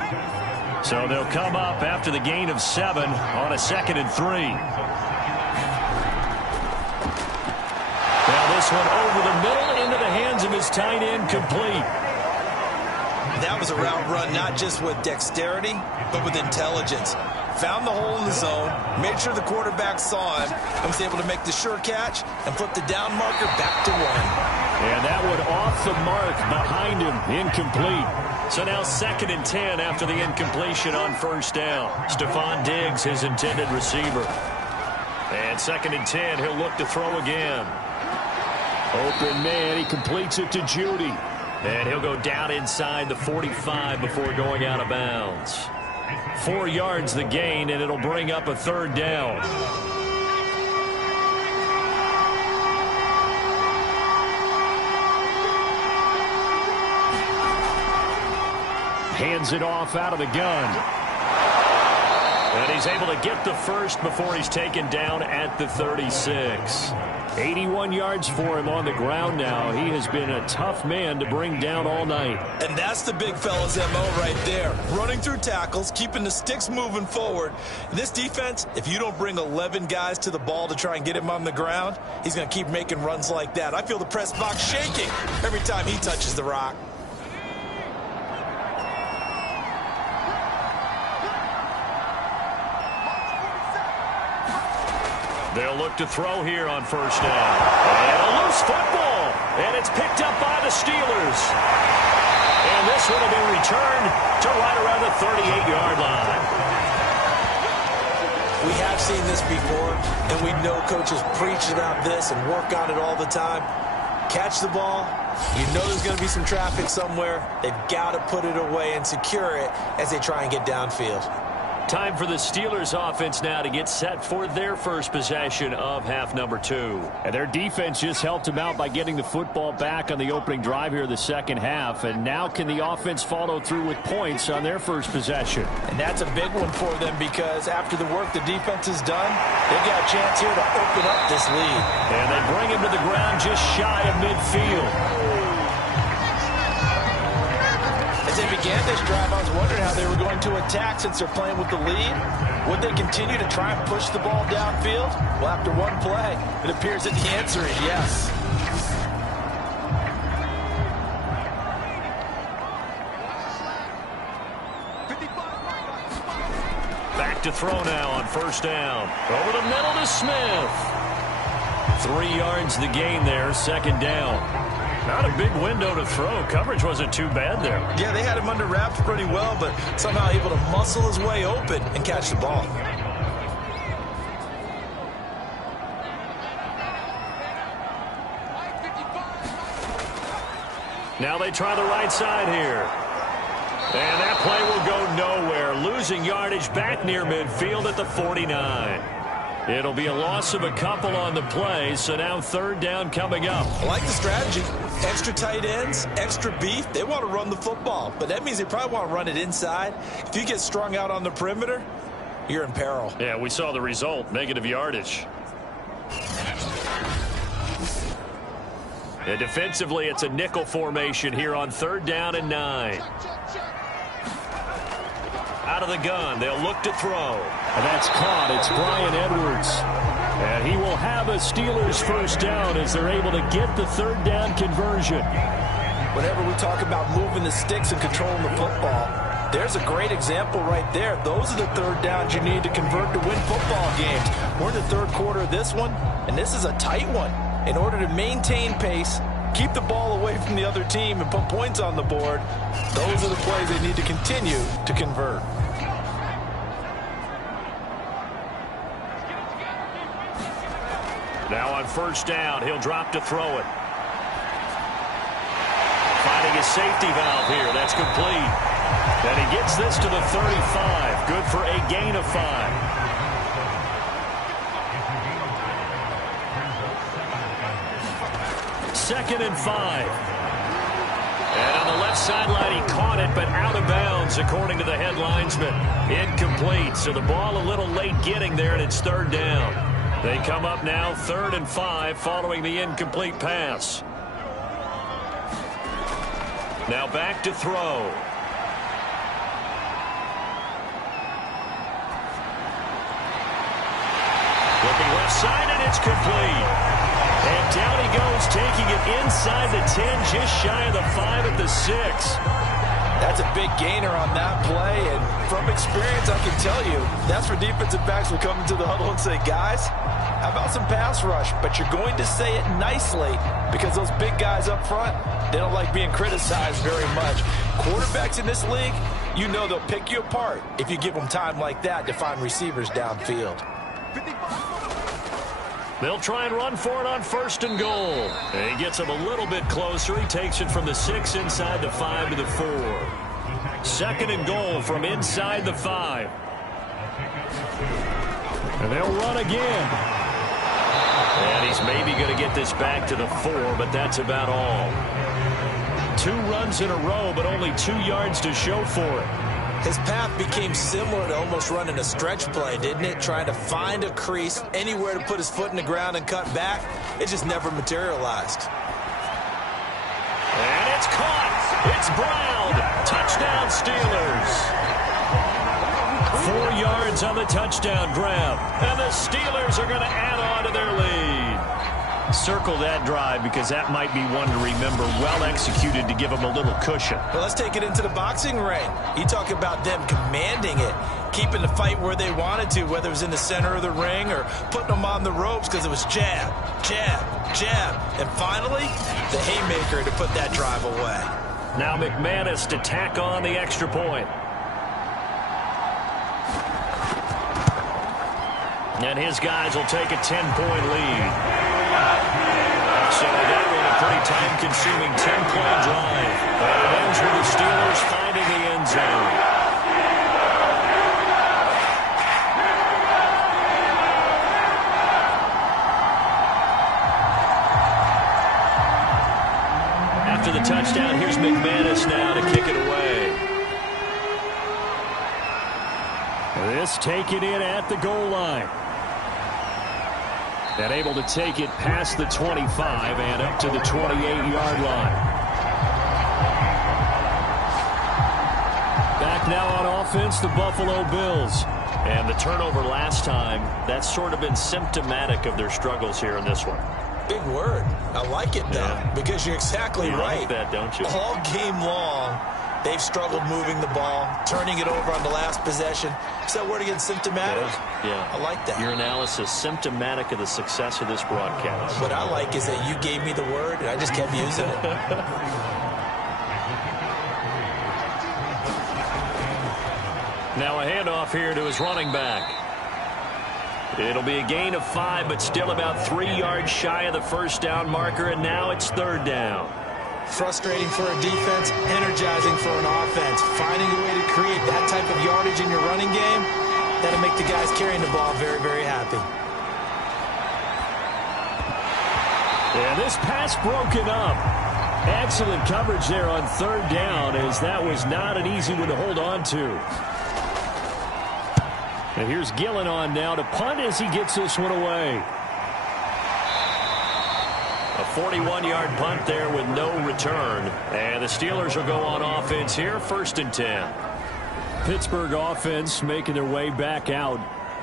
So they'll come up after the gain of 7 on a 2nd and 3. Now this one over the middle into the hands of his tight end, complete. That was a route run not just with dexterity, but with intelligence. Found the hole in the zone, made sure the quarterback saw him, and was able to make the sure catch and flip the down marker back to 1. And that one off the mark behind him, incomplete. So now 2nd and 10 after the incompletion on 1st down. Stephon Diggs, his intended receiver. And 2nd and 10, he'll look to throw again. Open man, he completes it to Judy. And he'll go down inside the 45 before going out of bounds. 4 yards the gain, and it'll bring up a third down. Hands it off out of the gun. And he's able to get the first before he's taken down at the 36. 81 yards for him on the ground now. He has been a tough man to bring down all night. And that's the big fella's MO right there. Running through tackles, keeping the sticks moving forward. In this defense, if you don't bring 11 guys to the ball to try and get him on the ground, he's going to keep making runs like that. I feel the press box shaking every time he touches the rock. They'll look to throw here on first down. And a loose football. And it's picked up by the Steelers. And this one will be returned to right around the 38-yard line. We have seen this before, and we know coaches preach about this and work on it all the time. Catch the ball. You know there's going to be some traffic somewhere. They've got to put it away and secure it as they try and get downfield. Time for the Steelers offense now to get set for their first possession of half number 2. And their defense just helped them out by getting the football back on the opening drive here in the second half. And now can the offense follow through with points on their first possession? And that's a big one for them because after the work the defense has done, they've got a chance here to open up this lead. And they bring him to the ground just shy of midfield. As they began this drive, I was wondering how they were going to attack since they're playing with the lead. Would they continue to try and push the ball downfield? Well, after one play, it appears that the answer is yes. Back to throw now on first down. Over the middle to Smith. 3 yards the gain there, second down. Not a big window to throw. Coverage wasn't too bad there. Yeah, they had him under wraps pretty well, but somehow able to muscle his way open and catch the ball. Now they try the right side here. And that play will go nowhere. Losing yardage back near midfield at the 49. It'll be a loss of a couple on the play, so now third down coming up. I like the strategy. Extra tight ends, extra beef. They want to run the football, but that means they probably want to run it inside. If you get strung out on the perimeter, you're in peril. Yeah, we saw the result, negative yardage. And defensively, it's a nickel formation here on third down and 9. Out of the gun, they'll look to throw. And that's caught. It's Brian Edwards. And he will have a Steelers first down as they're able to get the third down conversion. Whenever we talk about moving the sticks and controlling the football, there's a great example right there. Those are the third downs you need to convert to win football games. We're in the third quarter of this one, and this is a tight one. In order to maintain pace, keep the ball away from the other team, and put points on the board, those are the plays they need to continue to convert. Now on first down, he'll drop to throw it. Finding his safety valve here. That's complete. And he gets this to the 35. Good for a gain of 5. Second and 5. And on the left sideline, he caught it, but out of bounds, according to the head linesman. Incomplete. So the ball a little late getting there, and it's third down. They come up now, 3rd and 5, following the incomplete pass. Now back to throw. Looking left side, and it's complete. And down he goes, taking it inside the 10, just shy of the 5 at the 6. That's a big gainer on that play, and from experience, I can tell you, that's where defensive backs will come into the huddle and say, guys, how about some pass rush? But you're going to say it nicely because those big guys up front, they don't like being criticized very much. Quarterbacks in this league, you know they'll pick you apart if you give them time like that to find receivers downfield. They'll try and run for it on 1st and goal. And he gets him a little bit closer. He takes it from the 6 inside the 5 to the 4. 2nd and goal from inside the 5. And they'll run again. And he's maybe going to get this back to the 4, but that's about all. 2 runs in a row, but only 2 yards to show for it. His path became similar to almost running a stretch play, didn't it? Trying to find a crease, anywhere to put his foot in the ground and cut back. It just never materialized. And it's caught. It's Brown. Touchdown, Steelers. 4 yards on the touchdown grab. And the Steelers are going to add on to their lead. Circle that drive because that might be one to remember. Well executed to give them a little cushion. Well, let's take it into the boxing ring. You talk about them commanding it, keeping the fight where they wanted to, whether it was in the center of the ring or putting them on the ropes because it was jab, jab, jab. And finally, the haymaker to put that drive away. Now McManus to tack on the extra point. And his guys will take a 10-point lead. So that was a pretty time-consuming 10-point drive. But it ends with the Steelers finding the end zone. After the touchdown, here's McManus now to kick it away. This taken in at the goal line. And able to take it past the 25 and up to the 28-yard line. Back now on offense, the Buffalo Bills. And the turnover last time, that's sort of been symptomatic of their struggles here in this one. Big word. I like it, though, because you're exactly right. You like that, don't you? All game long, they've struggled moving the ball, turning it over on the last possession. Is that word again, symptomatic? Yeah. I like that. Your analysis, symptomatic of the success of this broadcast. What I like is that you gave me the word, and I just kept using it. Now a handoff here to his running back. It'll be a gain of 5, but still about 3 yards shy of the first down marker, and now it's 3rd down. Frustrating for a defense, energizing for an offense. Finding a way to create that type of yardage in your running game, that'll make the guys carrying the ball very, very happy. And this pass broken up. Excellent coverage there on 3rd down, as that was not an easy one to hold on to. And here's Gillen on now to punt as he gets this one away. A 41-yard punt there with no return. And the Steelers will go on offense here, 1st and 10. Pittsburgh offense making their way back out.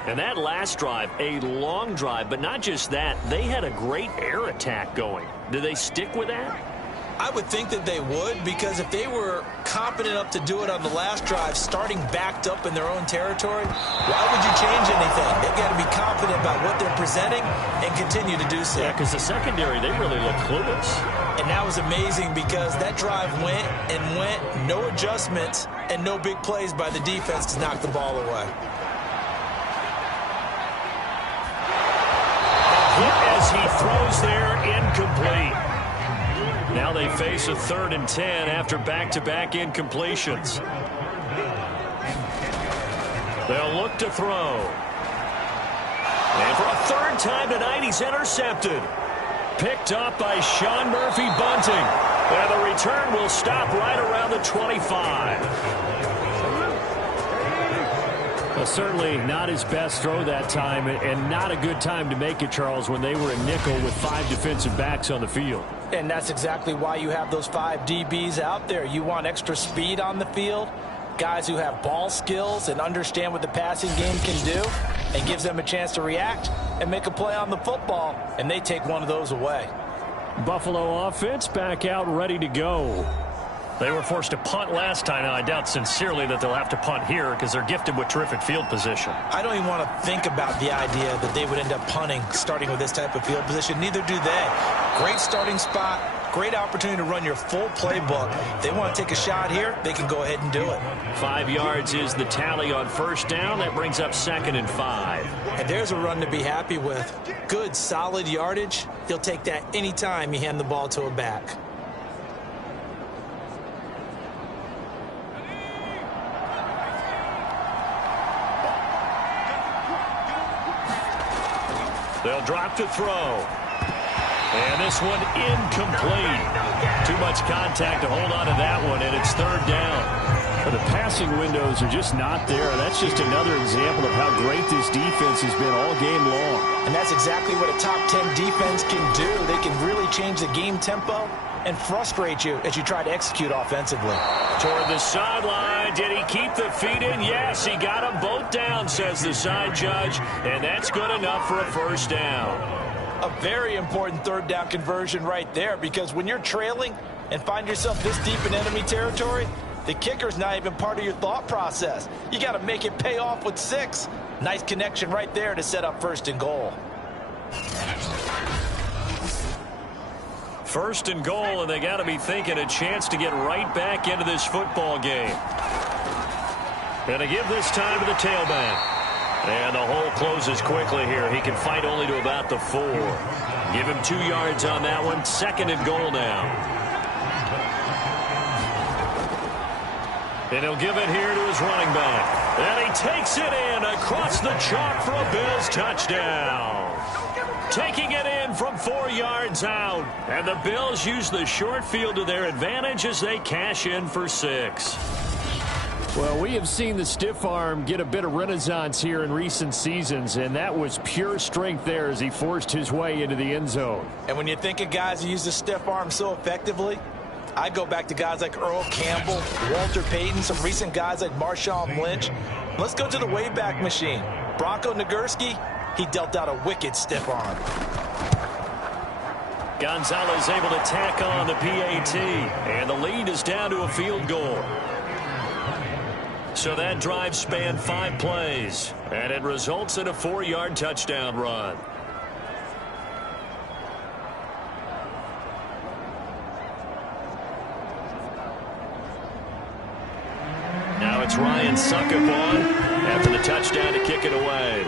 And that last drive, a long drive, but not just that. They had a great air attack going. Do they stick with that? I would think that they would, because if they were competent enough to do it on the last drive, starting backed up in their own territory, why would you change anything? They've got to be confident about what they're presenting and continue to do so. Yeah, because the secondary, they really look clueless. And that was amazing because that drive went and went, no adjustments, and no big plays by the defense to knock the ball away. Hit as he throws there, incomplete. Now they face a 3rd and 10 after back-to-back incompletions. They'll look to throw. And for a 3rd time tonight, he's intercepted. Picked up by Sean Murphy Bunting. And the return will stop right around the 25. Well, certainly not his best throw that time, and not a good time to make it, Charles, when they were in nickel with 5 defensive backs on the field. And that's exactly why you have those 5 DBs out there. You want extra speed on the field, guys who have ball skills and understand what the passing game can do, and gives them a chance to react and make a play on the football, and they take one of those away. Buffalo offense back out ready to go. They were forced to punt last time. Now, I doubt sincerely that they'll have to punt here because they're gifted with terrific field position. I don't even want to think about the idea that they would end up punting starting with this type of field position. Neither do they. Great starting spot, great opportunity to run your full playbook. If they want to take a shot here, they can go ahead and do it. 5 yards is the tally on first down. That brings up 2nd and 5. And there's a run to be happy with. Good, solid yardage. You'll take that anytime you hand the ball to a back. They'll drop to throw. And this one incomplete. Too much contact to hold on to that one, and it's 3rd down. But the passing windows are just not there. That's just another example of how great this defense has been all game long. And that's exactly what a top 10 defense can do. They can really change the game tempo and frustrate you as you try to execute offensively. Toward the sideline. Did he keep the feet in? Yes, he got them both down, says the side judge. And that's good enough for a 1st down. A very important 3rd down conversion right there, because when you're trailing and find yourself this deep in enemy territory, the kicker's not even part of your thought process. You got to make it pay off with 6. Nice connection right there to set up 1st and goal. 1st and goal, and they got to be thinking a chance to get right back into this football game. Going to give this time to the tailback. And the hole closes quickly here. He can fight only to about the 4. Give him 2 yards on that one. 2nd and goal now. And he'll give it here to his running back. And he takes it in across the chalk for a Bills touchdown. Taking it in from 4 yards out. And the Bills use the short field to their advantage as they cash in for 6. Well, we have seen the stiff arm get a bit of renaissance here in recent seasons, and that was pure strength there as he forced his way into the end zone. And when you think of guys who use the stiff arm so effectively, I go back to guys like Earl Campbell, Walter Payton, some recent guys like Marshawn Lynch. Let's go to the Wayback Machine. Bronco Nagurski, he dealt out a wicked stiff arm. Gonzalez able to tack on the PAT, and the lead is down to a field goal. So that drive spanned 5 plays, and it results in a 4-yard touchdown run. Now it's Ryan Suckup on after the touchdown to kick it away.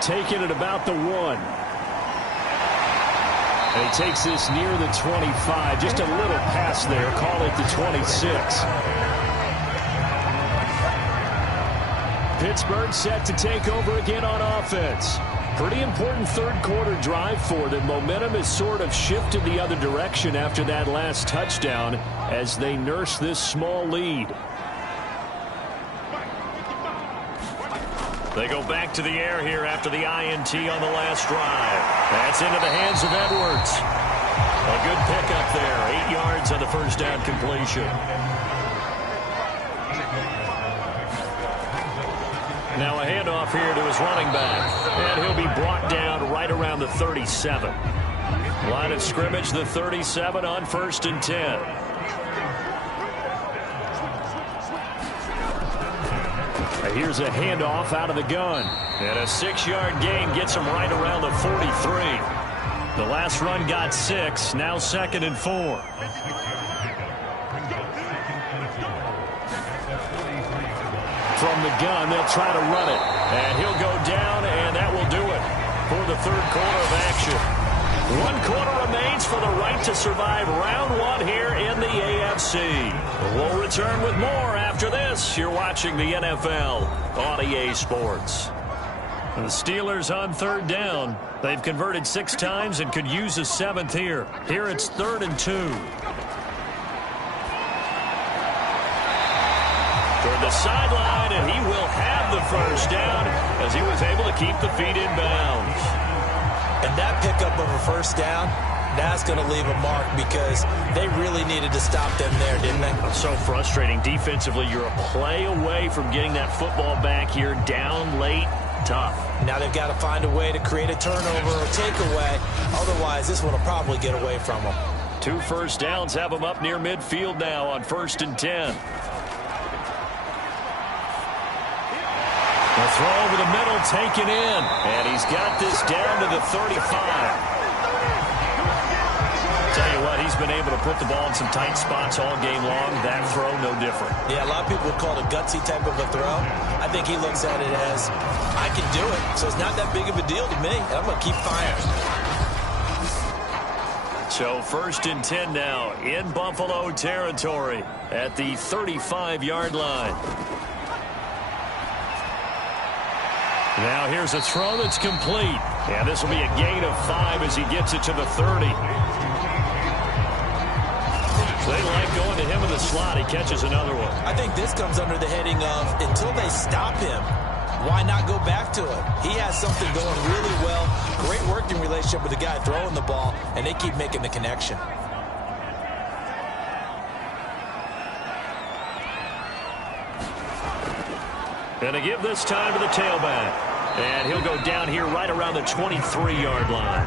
Taking it about the 1. And he takes this near the 25. Just a little pass there. Call it the 26. Pittsburgh set to take over again on offense. Pretty important 3rd quarter drive for them. Momentum has sort of shifted the other direction after that last touchdown as they nurse this small lead. They go back to the air here after the INT on the last drive. That's into the hands of Edwards. A good pickup there. 8 yards on the 1st down completion. Now a handoff here to his running back. And he'll be brought down right around the 37. Line of scrimmage, the 37 on 1st and 10. Here's a handoff out of the gun. And a 6-yard gain gets him right around the 43. The last run got 6. Now 2nd and 4. From the gun, they'll try to run it. And he'll go down, and that will do it for the 3rd quarter of action. 1 quarter remains for the right to survive round 1 here in the AFC. We'll return with more after this. You're watching the NFL on EA Sports. The Steelers on 3rd down. They've converted 6 times and could use a 7th here. Here it's 3rd and 2. Toward the sideline, and he will have the 1st down as he was able to keep the feet in bounds. And that pickup of a 1st down, that's going to leave a mark because they really needed to stop them there, didn't they? So frustrating. Defensively, you're a play away from getting that football back here down late. Tough. Now they've got to find a way to create a turnover or takeaway. Otherwise, this one will probably get away from them. 2 1st downs have them up near midfield now on 1st and 10. The throw over the middle taken in. And he's got this down to the 35. what, he's been able to put the ball in some tight spots all game long. That throw, no different. Yeah, a lot of people would call it a gutsy type of a throw. I think he looks at it as, I can do it, so it's not that big of a deal to me, and I'm going to keep firing. So 1st and 10 now in Buffalo territory at the 35-yard line. Now here's a throw that's complete. And this will be a gain of 5 as he gets it to the 30. They like going to him in the slot. He catches another one. I think this comes under the heading of, until they stop him, why not go back to it? He has something going really well. Great working relationship with the guy throwing the ball, and they keep making the connection. And to give this time to the tailback. And he'll go down here right around the 23-yard line.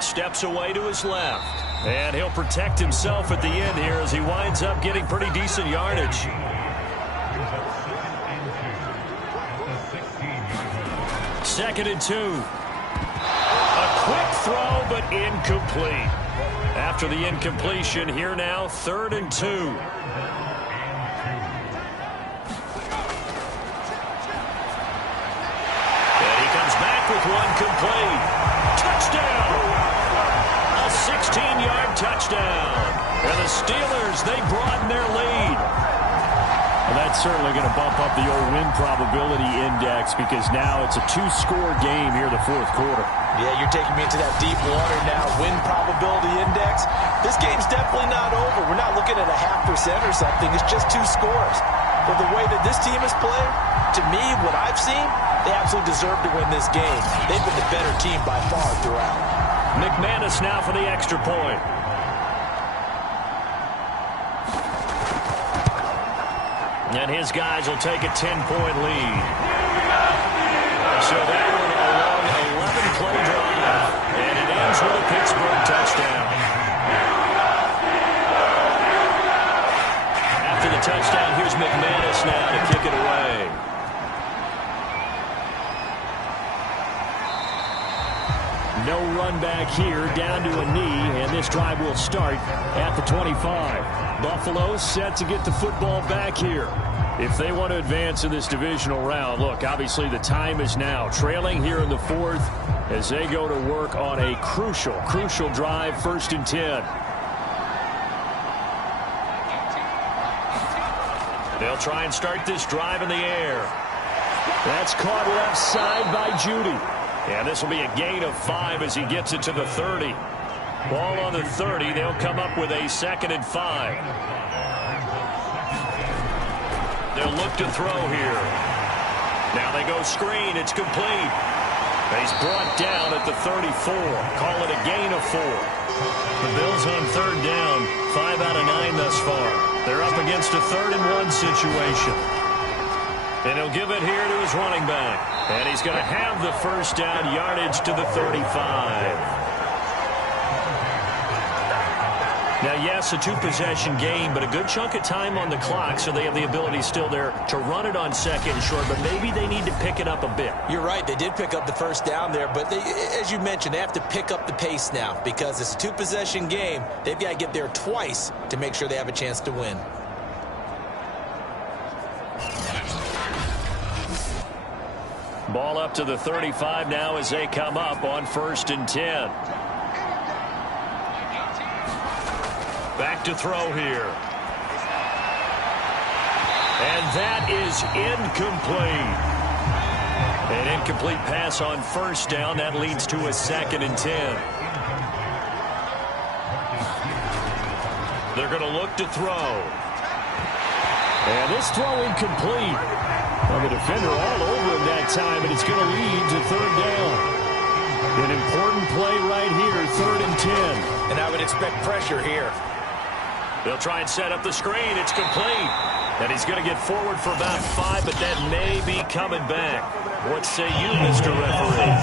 Steps away to his left. And he'll protect himself at the end here as he winds up getting pretty decent yardage. Second and 2. A quick throw, but incomplete. After the incompletion, here now, 3rd and 2. And he comes back with one complete. Touchdown! A 16-yard touchdown. And the Steelers, they broaden their lead. Well, that's certainly going to bump up the old win probability index because now it's a 2-score game here in the 4th quarter. Yeah, you're taking me into that deep water now. Win probability index. This game's definitely not over. We're not looking at a 0.5% or something. It's just 2 scores. But the way that this team has played, to me, what I've seen, they absolutely deserve to win this game. They've been the better team by far throughout. McManus now for the extra point. And his guys will take a 10-point lead. So that one a long 11-play drive. And it ends with a Pittsburgh touchdown. After the touchdown, here's McManus now to kick it away. No run back here, down to a knee, and this drive will start at the 25. Buffalo set to get the football back here. If they want to advance in this divisional round, look, obviously the time is now. Trailing here in the 4th as they go to work on a crucial drive, 1st and 10. They'll try and start this drive in the air. That's caught left side by Judy. And this will be a gain of 5 as he gets it to the 30. Ball on the 30. They'll come up with a 2nd and 5. They'll look to throw here. Now they go screen. It's complete. He's brought down at the 34. Call it a gain of 4. The Bills on 3rd down. 5 out of 9 thus far. They're up against a 3rd and 1 situation. And he'll give it here to his running back. And he's going to have the 1st down, yardage to the 35. Now, yes, a 2-possession game, but a good chunk of time on the clock, so they have the ability still there to run it on 2nd and short, but maybe they need to pick it up a bit. You're right. They did pick up the 1st down there, but they, as you mentioned, they have to pick up the pace now because it's a 2-possession game. They've got to get there twice to make sure they have a chance to win. Ball up to the 35 now as they come up on 1st and 10. Back to throw here. And that is incomplete. An incomplete pass on 1st down. That leads to a 2nd and 10. They're going to look to throw. And this throw incomplete. Well, the defender all over him that time, and it's going to lead to 3rd down. An important play right here, 3rd and 10. And I would expect pressure here. They'll try and set up the screen. It's complete. And he's going to get forward for about 5, but that may be coming back. What say you, Mr. Referee?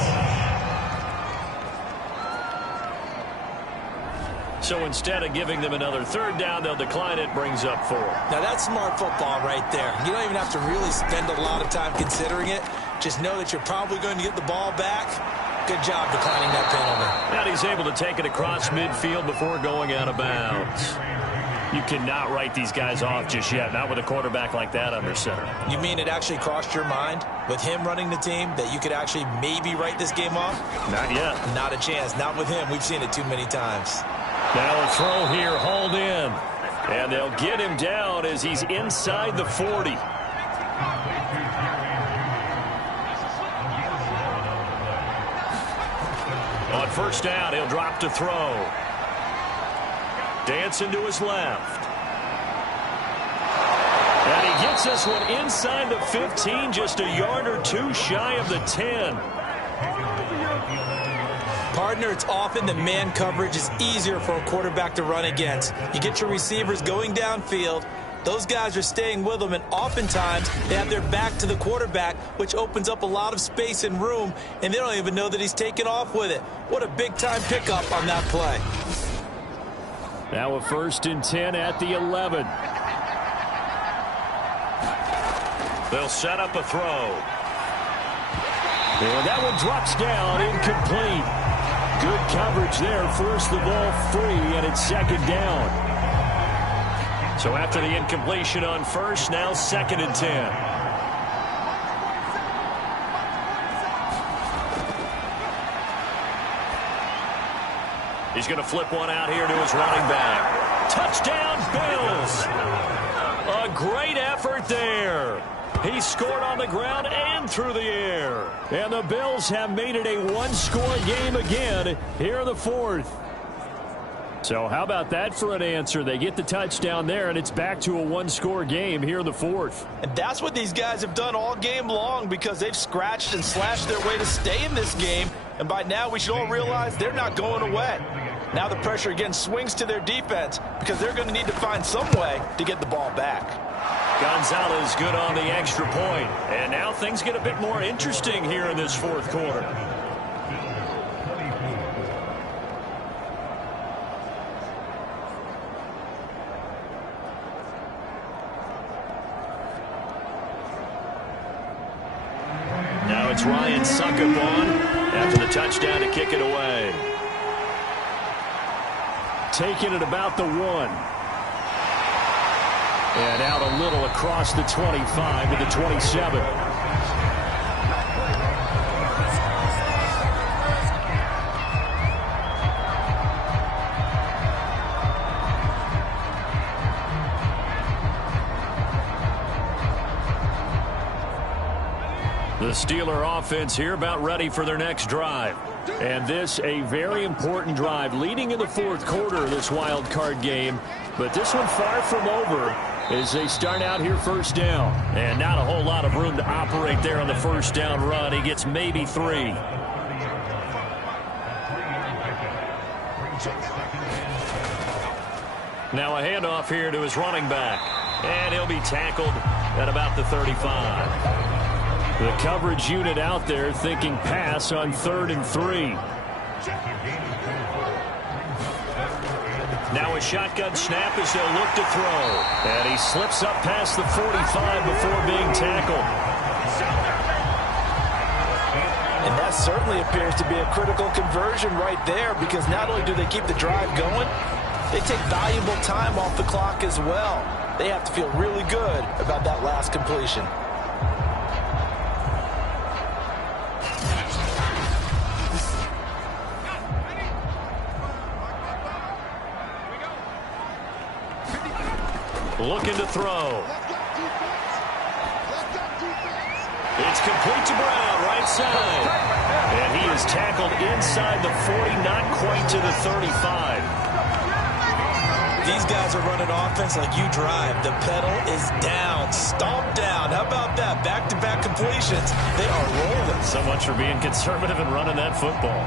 So instead of giving them another third down, they'll decline it, brings up 4. Now, that's smart football right there. You don't even have to really spend a lot of time considering it. Just know that you're probably going to get the ball back. Good job declining that penalty. And he's able to take it across midfield before going out of bounds. You cannot write these guys off just yet, not with a quarterback like that under center. You mean it actually crossed your mind with him running the team that you could actually maybe write this game off? Not yet. Not a chance. Not with him. We've seen it too many times. Now a throw here, hauled in. And they'll get him down as he's inside the 40. On first down, he'll drop to throw. Dancing to his left. And he gets this one inside the 15, just a yard or two shy of the 10. Partner, it's often the man coverage is easier for a quarterback to run against. You get your receivers going downfield. Those guys are staying with them, and oftentimes they have their back to the quarterback, which opens up a lot of space and room, and they don't even know that he's taken off with it. What a big-time pickup on that play. Now a 1st and 10 at the 11. They'll set up a throw. And that one drops down, incomplete. Good coverage there, forced the ball free, and it's 2nd down. So after the incompletion on first, now 2nd and 10. He's going to flip one out here to his running back. Touchdown, Bills! A great effort there. He scored on the ground and through the air. And the Bills have made it a one-score game again here in the 4th. So how about that for an answer? They get the touchdown there, and it's back to a one-score game here in the 4th. And that's what these guys have done all game long, because they've scratched and slashed their way to stay in this game. And by now, we should all realize they're not going away. Now the pressure again swings to their defense, because they're going to need to find some way to get the ball back. Gonzalez good on the extra point. And now things get a bit more interesting here in this 4th quarter. Now it's Ryan Suckathon after the touchdown to kick it away. Taking it about the 1. And out a little across the 25 to the 27. The Steeler offense here about ready for their next drive. And this a very important drive leading in the 4th quarter of this wild card game. But this one far from over as they start out here 1st down. And not a whole lot of room to operate there on the 1st down run. He gets maybe 3. Now a handoff here to his running back. And he'll be tackled at about the 35. The coverage unit out there thinking pass on 3rd and 3. Now a shotgun snap as they'll look to throw. And he slips up past the 45 before being tackled. And that certainly appears to be a critical conversion right there, because not only do they keep the drive going, they take valuable time off the clock as well. They have to feel really good about that last completion. Looking to throw. It's complete to Brown, right side. And he is tackled inside the 40, not quite to the 35. These guys are running offense like you drive. The pedal is down, stomp down. How about that? Back-to-back completions. They are rolling. So much for being conservative and running that football.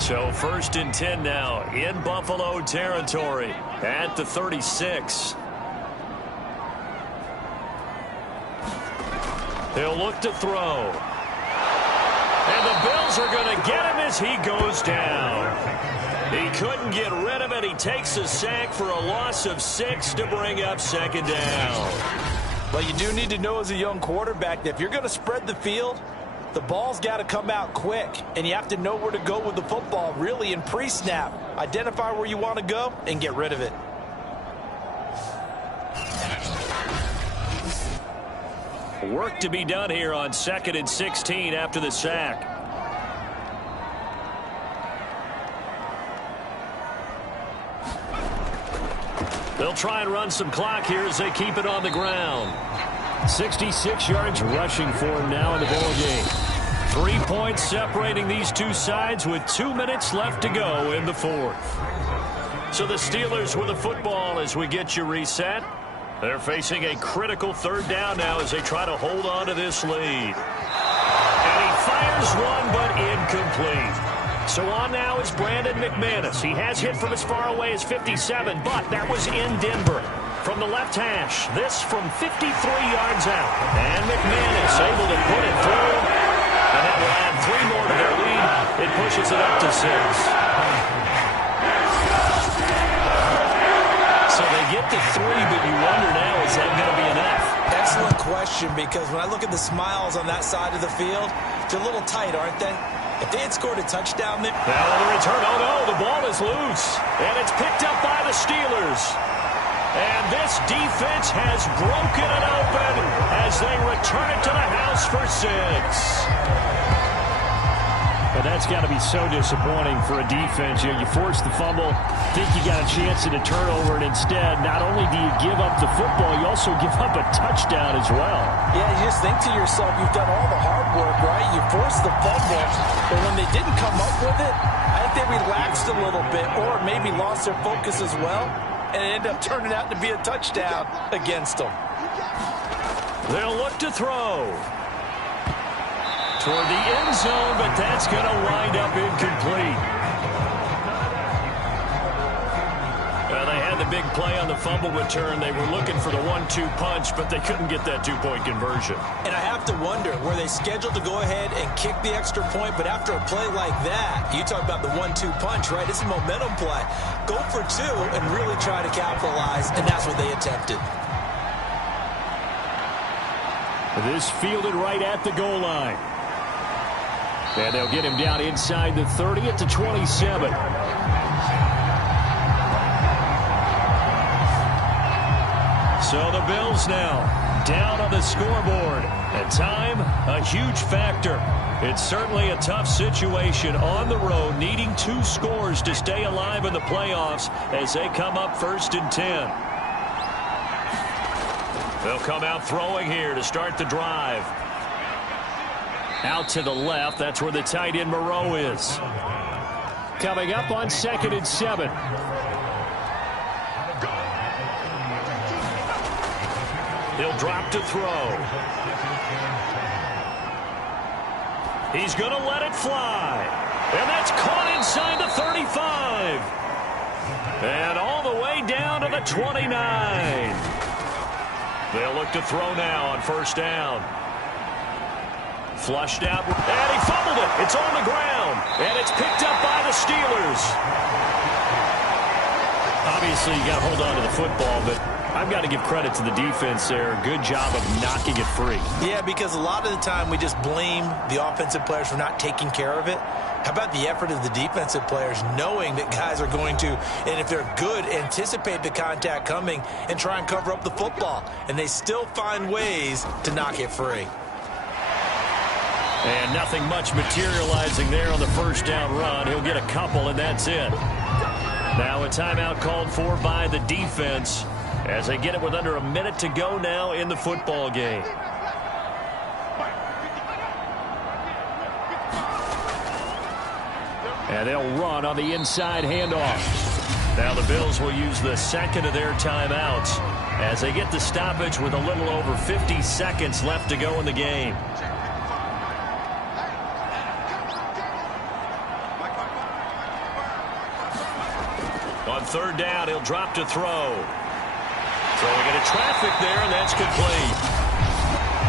So 1st and 10 now in Buffalo territory at the 36. They'll look to throw. And the Bills are going to get him as he goes down. He couldn't get rid of it. He takes a sack for a loss of 6 to bring up second down. But you do need to know as a young quarterback that if you're going to spread the field, the ball's got to come out quick. And you have to know where to go with the football really in pre-snap. Identify where you want to go and get rid of it. Work to be done here on 2nd and 16 after the sack. They'll try and run some clock here as they keep it on the ground. 66 yards rushing for him now in the ball game. 3 points separating these two sides with 2 minutes left to go in the fourth. So the Steelers with the football as we get you reset. They're facing a critical 3rd down now as they try to hold on to this lead. And he fires one, but incomplete. So on now is Brandon McManus. He has hit from as far away as 57, but that was in Denver. From the left hash, this from 53 yards out. And McManus able to put it through. And that will add 3 more to their lead. It pushes it up to 6. So they get to 3, but you wonder now, is that going to be enough? Excellent question, because when I look at the smiles on that side of the field, they're a little tight, aren't they? If they had scored a touchdown there. Now on the return, oh no, the ball is loose. And it's picked up by the Steelers. And this defense has broken it open as they return it to the house for 6. But that's got to be so disappointing for a defense. You force the fumble, think you got a chance at a turnover, and instead, not only do you give up the football, you also give up a touchdown as well. Yeah, you just think to yourself, you've done all the hard work, right? You forced the fumble, but when they didn't come up with it, I think they relaxed a little bit or maybe lost their focus as well, and it ended up turning out to be a touchdown against them. They'll look to throw toward the end zone, but that's going to wind up incomplete. They had the big play on the fumble return. They were looking for the 1-2 punch, but they couldn't get that 2-point conversion. And I have to wonder, were they scheduled to go ahead and kick the extra point, but after a play like that, you talk about the 1-2 punch, right? It's a momentum play. Go for 2 and really try to capitalize, and that's what they attempted. This fielded right at the goal line. And they'll get him down inside the 30 at the 27. So the Bills now down on the scoreboard. And time, a huge factor. It's certainly a tough situation on the road, needing 2 scores to stay alive in the playoffs as they come up 1st and 10. They'll come out throwing here to start the drive. Out to the left, that's where the tight end Moreau is. Coming up on 2nd and 7. He'll drop to throw. He's going to let it fly. And that's caught inside the 35. And all the way down to the 29. They'll look to throw now on 1st down. Flushed out, and he fumbled it. It's on the ground, and it's picked up by the Steelers. Obviously, you got to hold on to the football, but I've got to give credit to the defense there. Good job of knocking it free. Yeah, because a lot of the time we just blame the offensive players for not taking care of it. How about the effort of the defensive players knowing that guys are going to, and if they're good, anticipate the contact coming and try and cover up the football. And they still find ways to knock it free. And nothing much materializing there on the 1st down run. He'll get a couple, and that's it. Now a timeout called for by the defense as they get it with under a minute to go now in the football game. And they'll run on the inside handoff. Now the Bills will use the 2nd of their timeouts as they get the stoppage with a little over 50 seconds left to go in the game. On 3rd down, he'll drop to throw. Throwing into traffic there, and that's complete.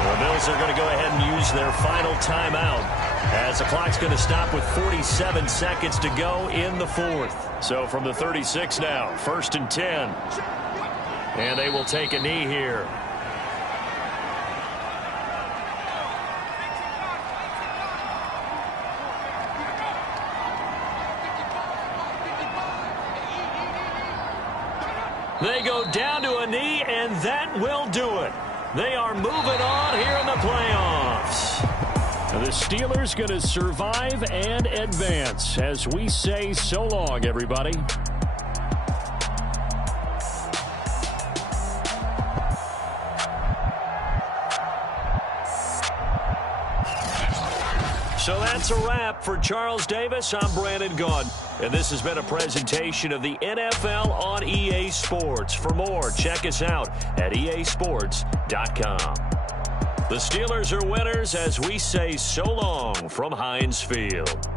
The Bills are going to go ahead and use their final timeout. As the clock's going to stop with 47 seconds to go in the fourth. So from the 36 now, 1st and 10. And they will take a knee here. They go down to a knee, and that will do it. They are moving on here in the playoffs. The Steelers going to survive and advance as we say so long, everybody. So that's a wrap for Charles Davis. I'm Brandon Gaudin, and this has been a presentation of the NFL on EA Sports. For more, check us out at easports.com. The Steelers are winners as we say so long from Heinz Field.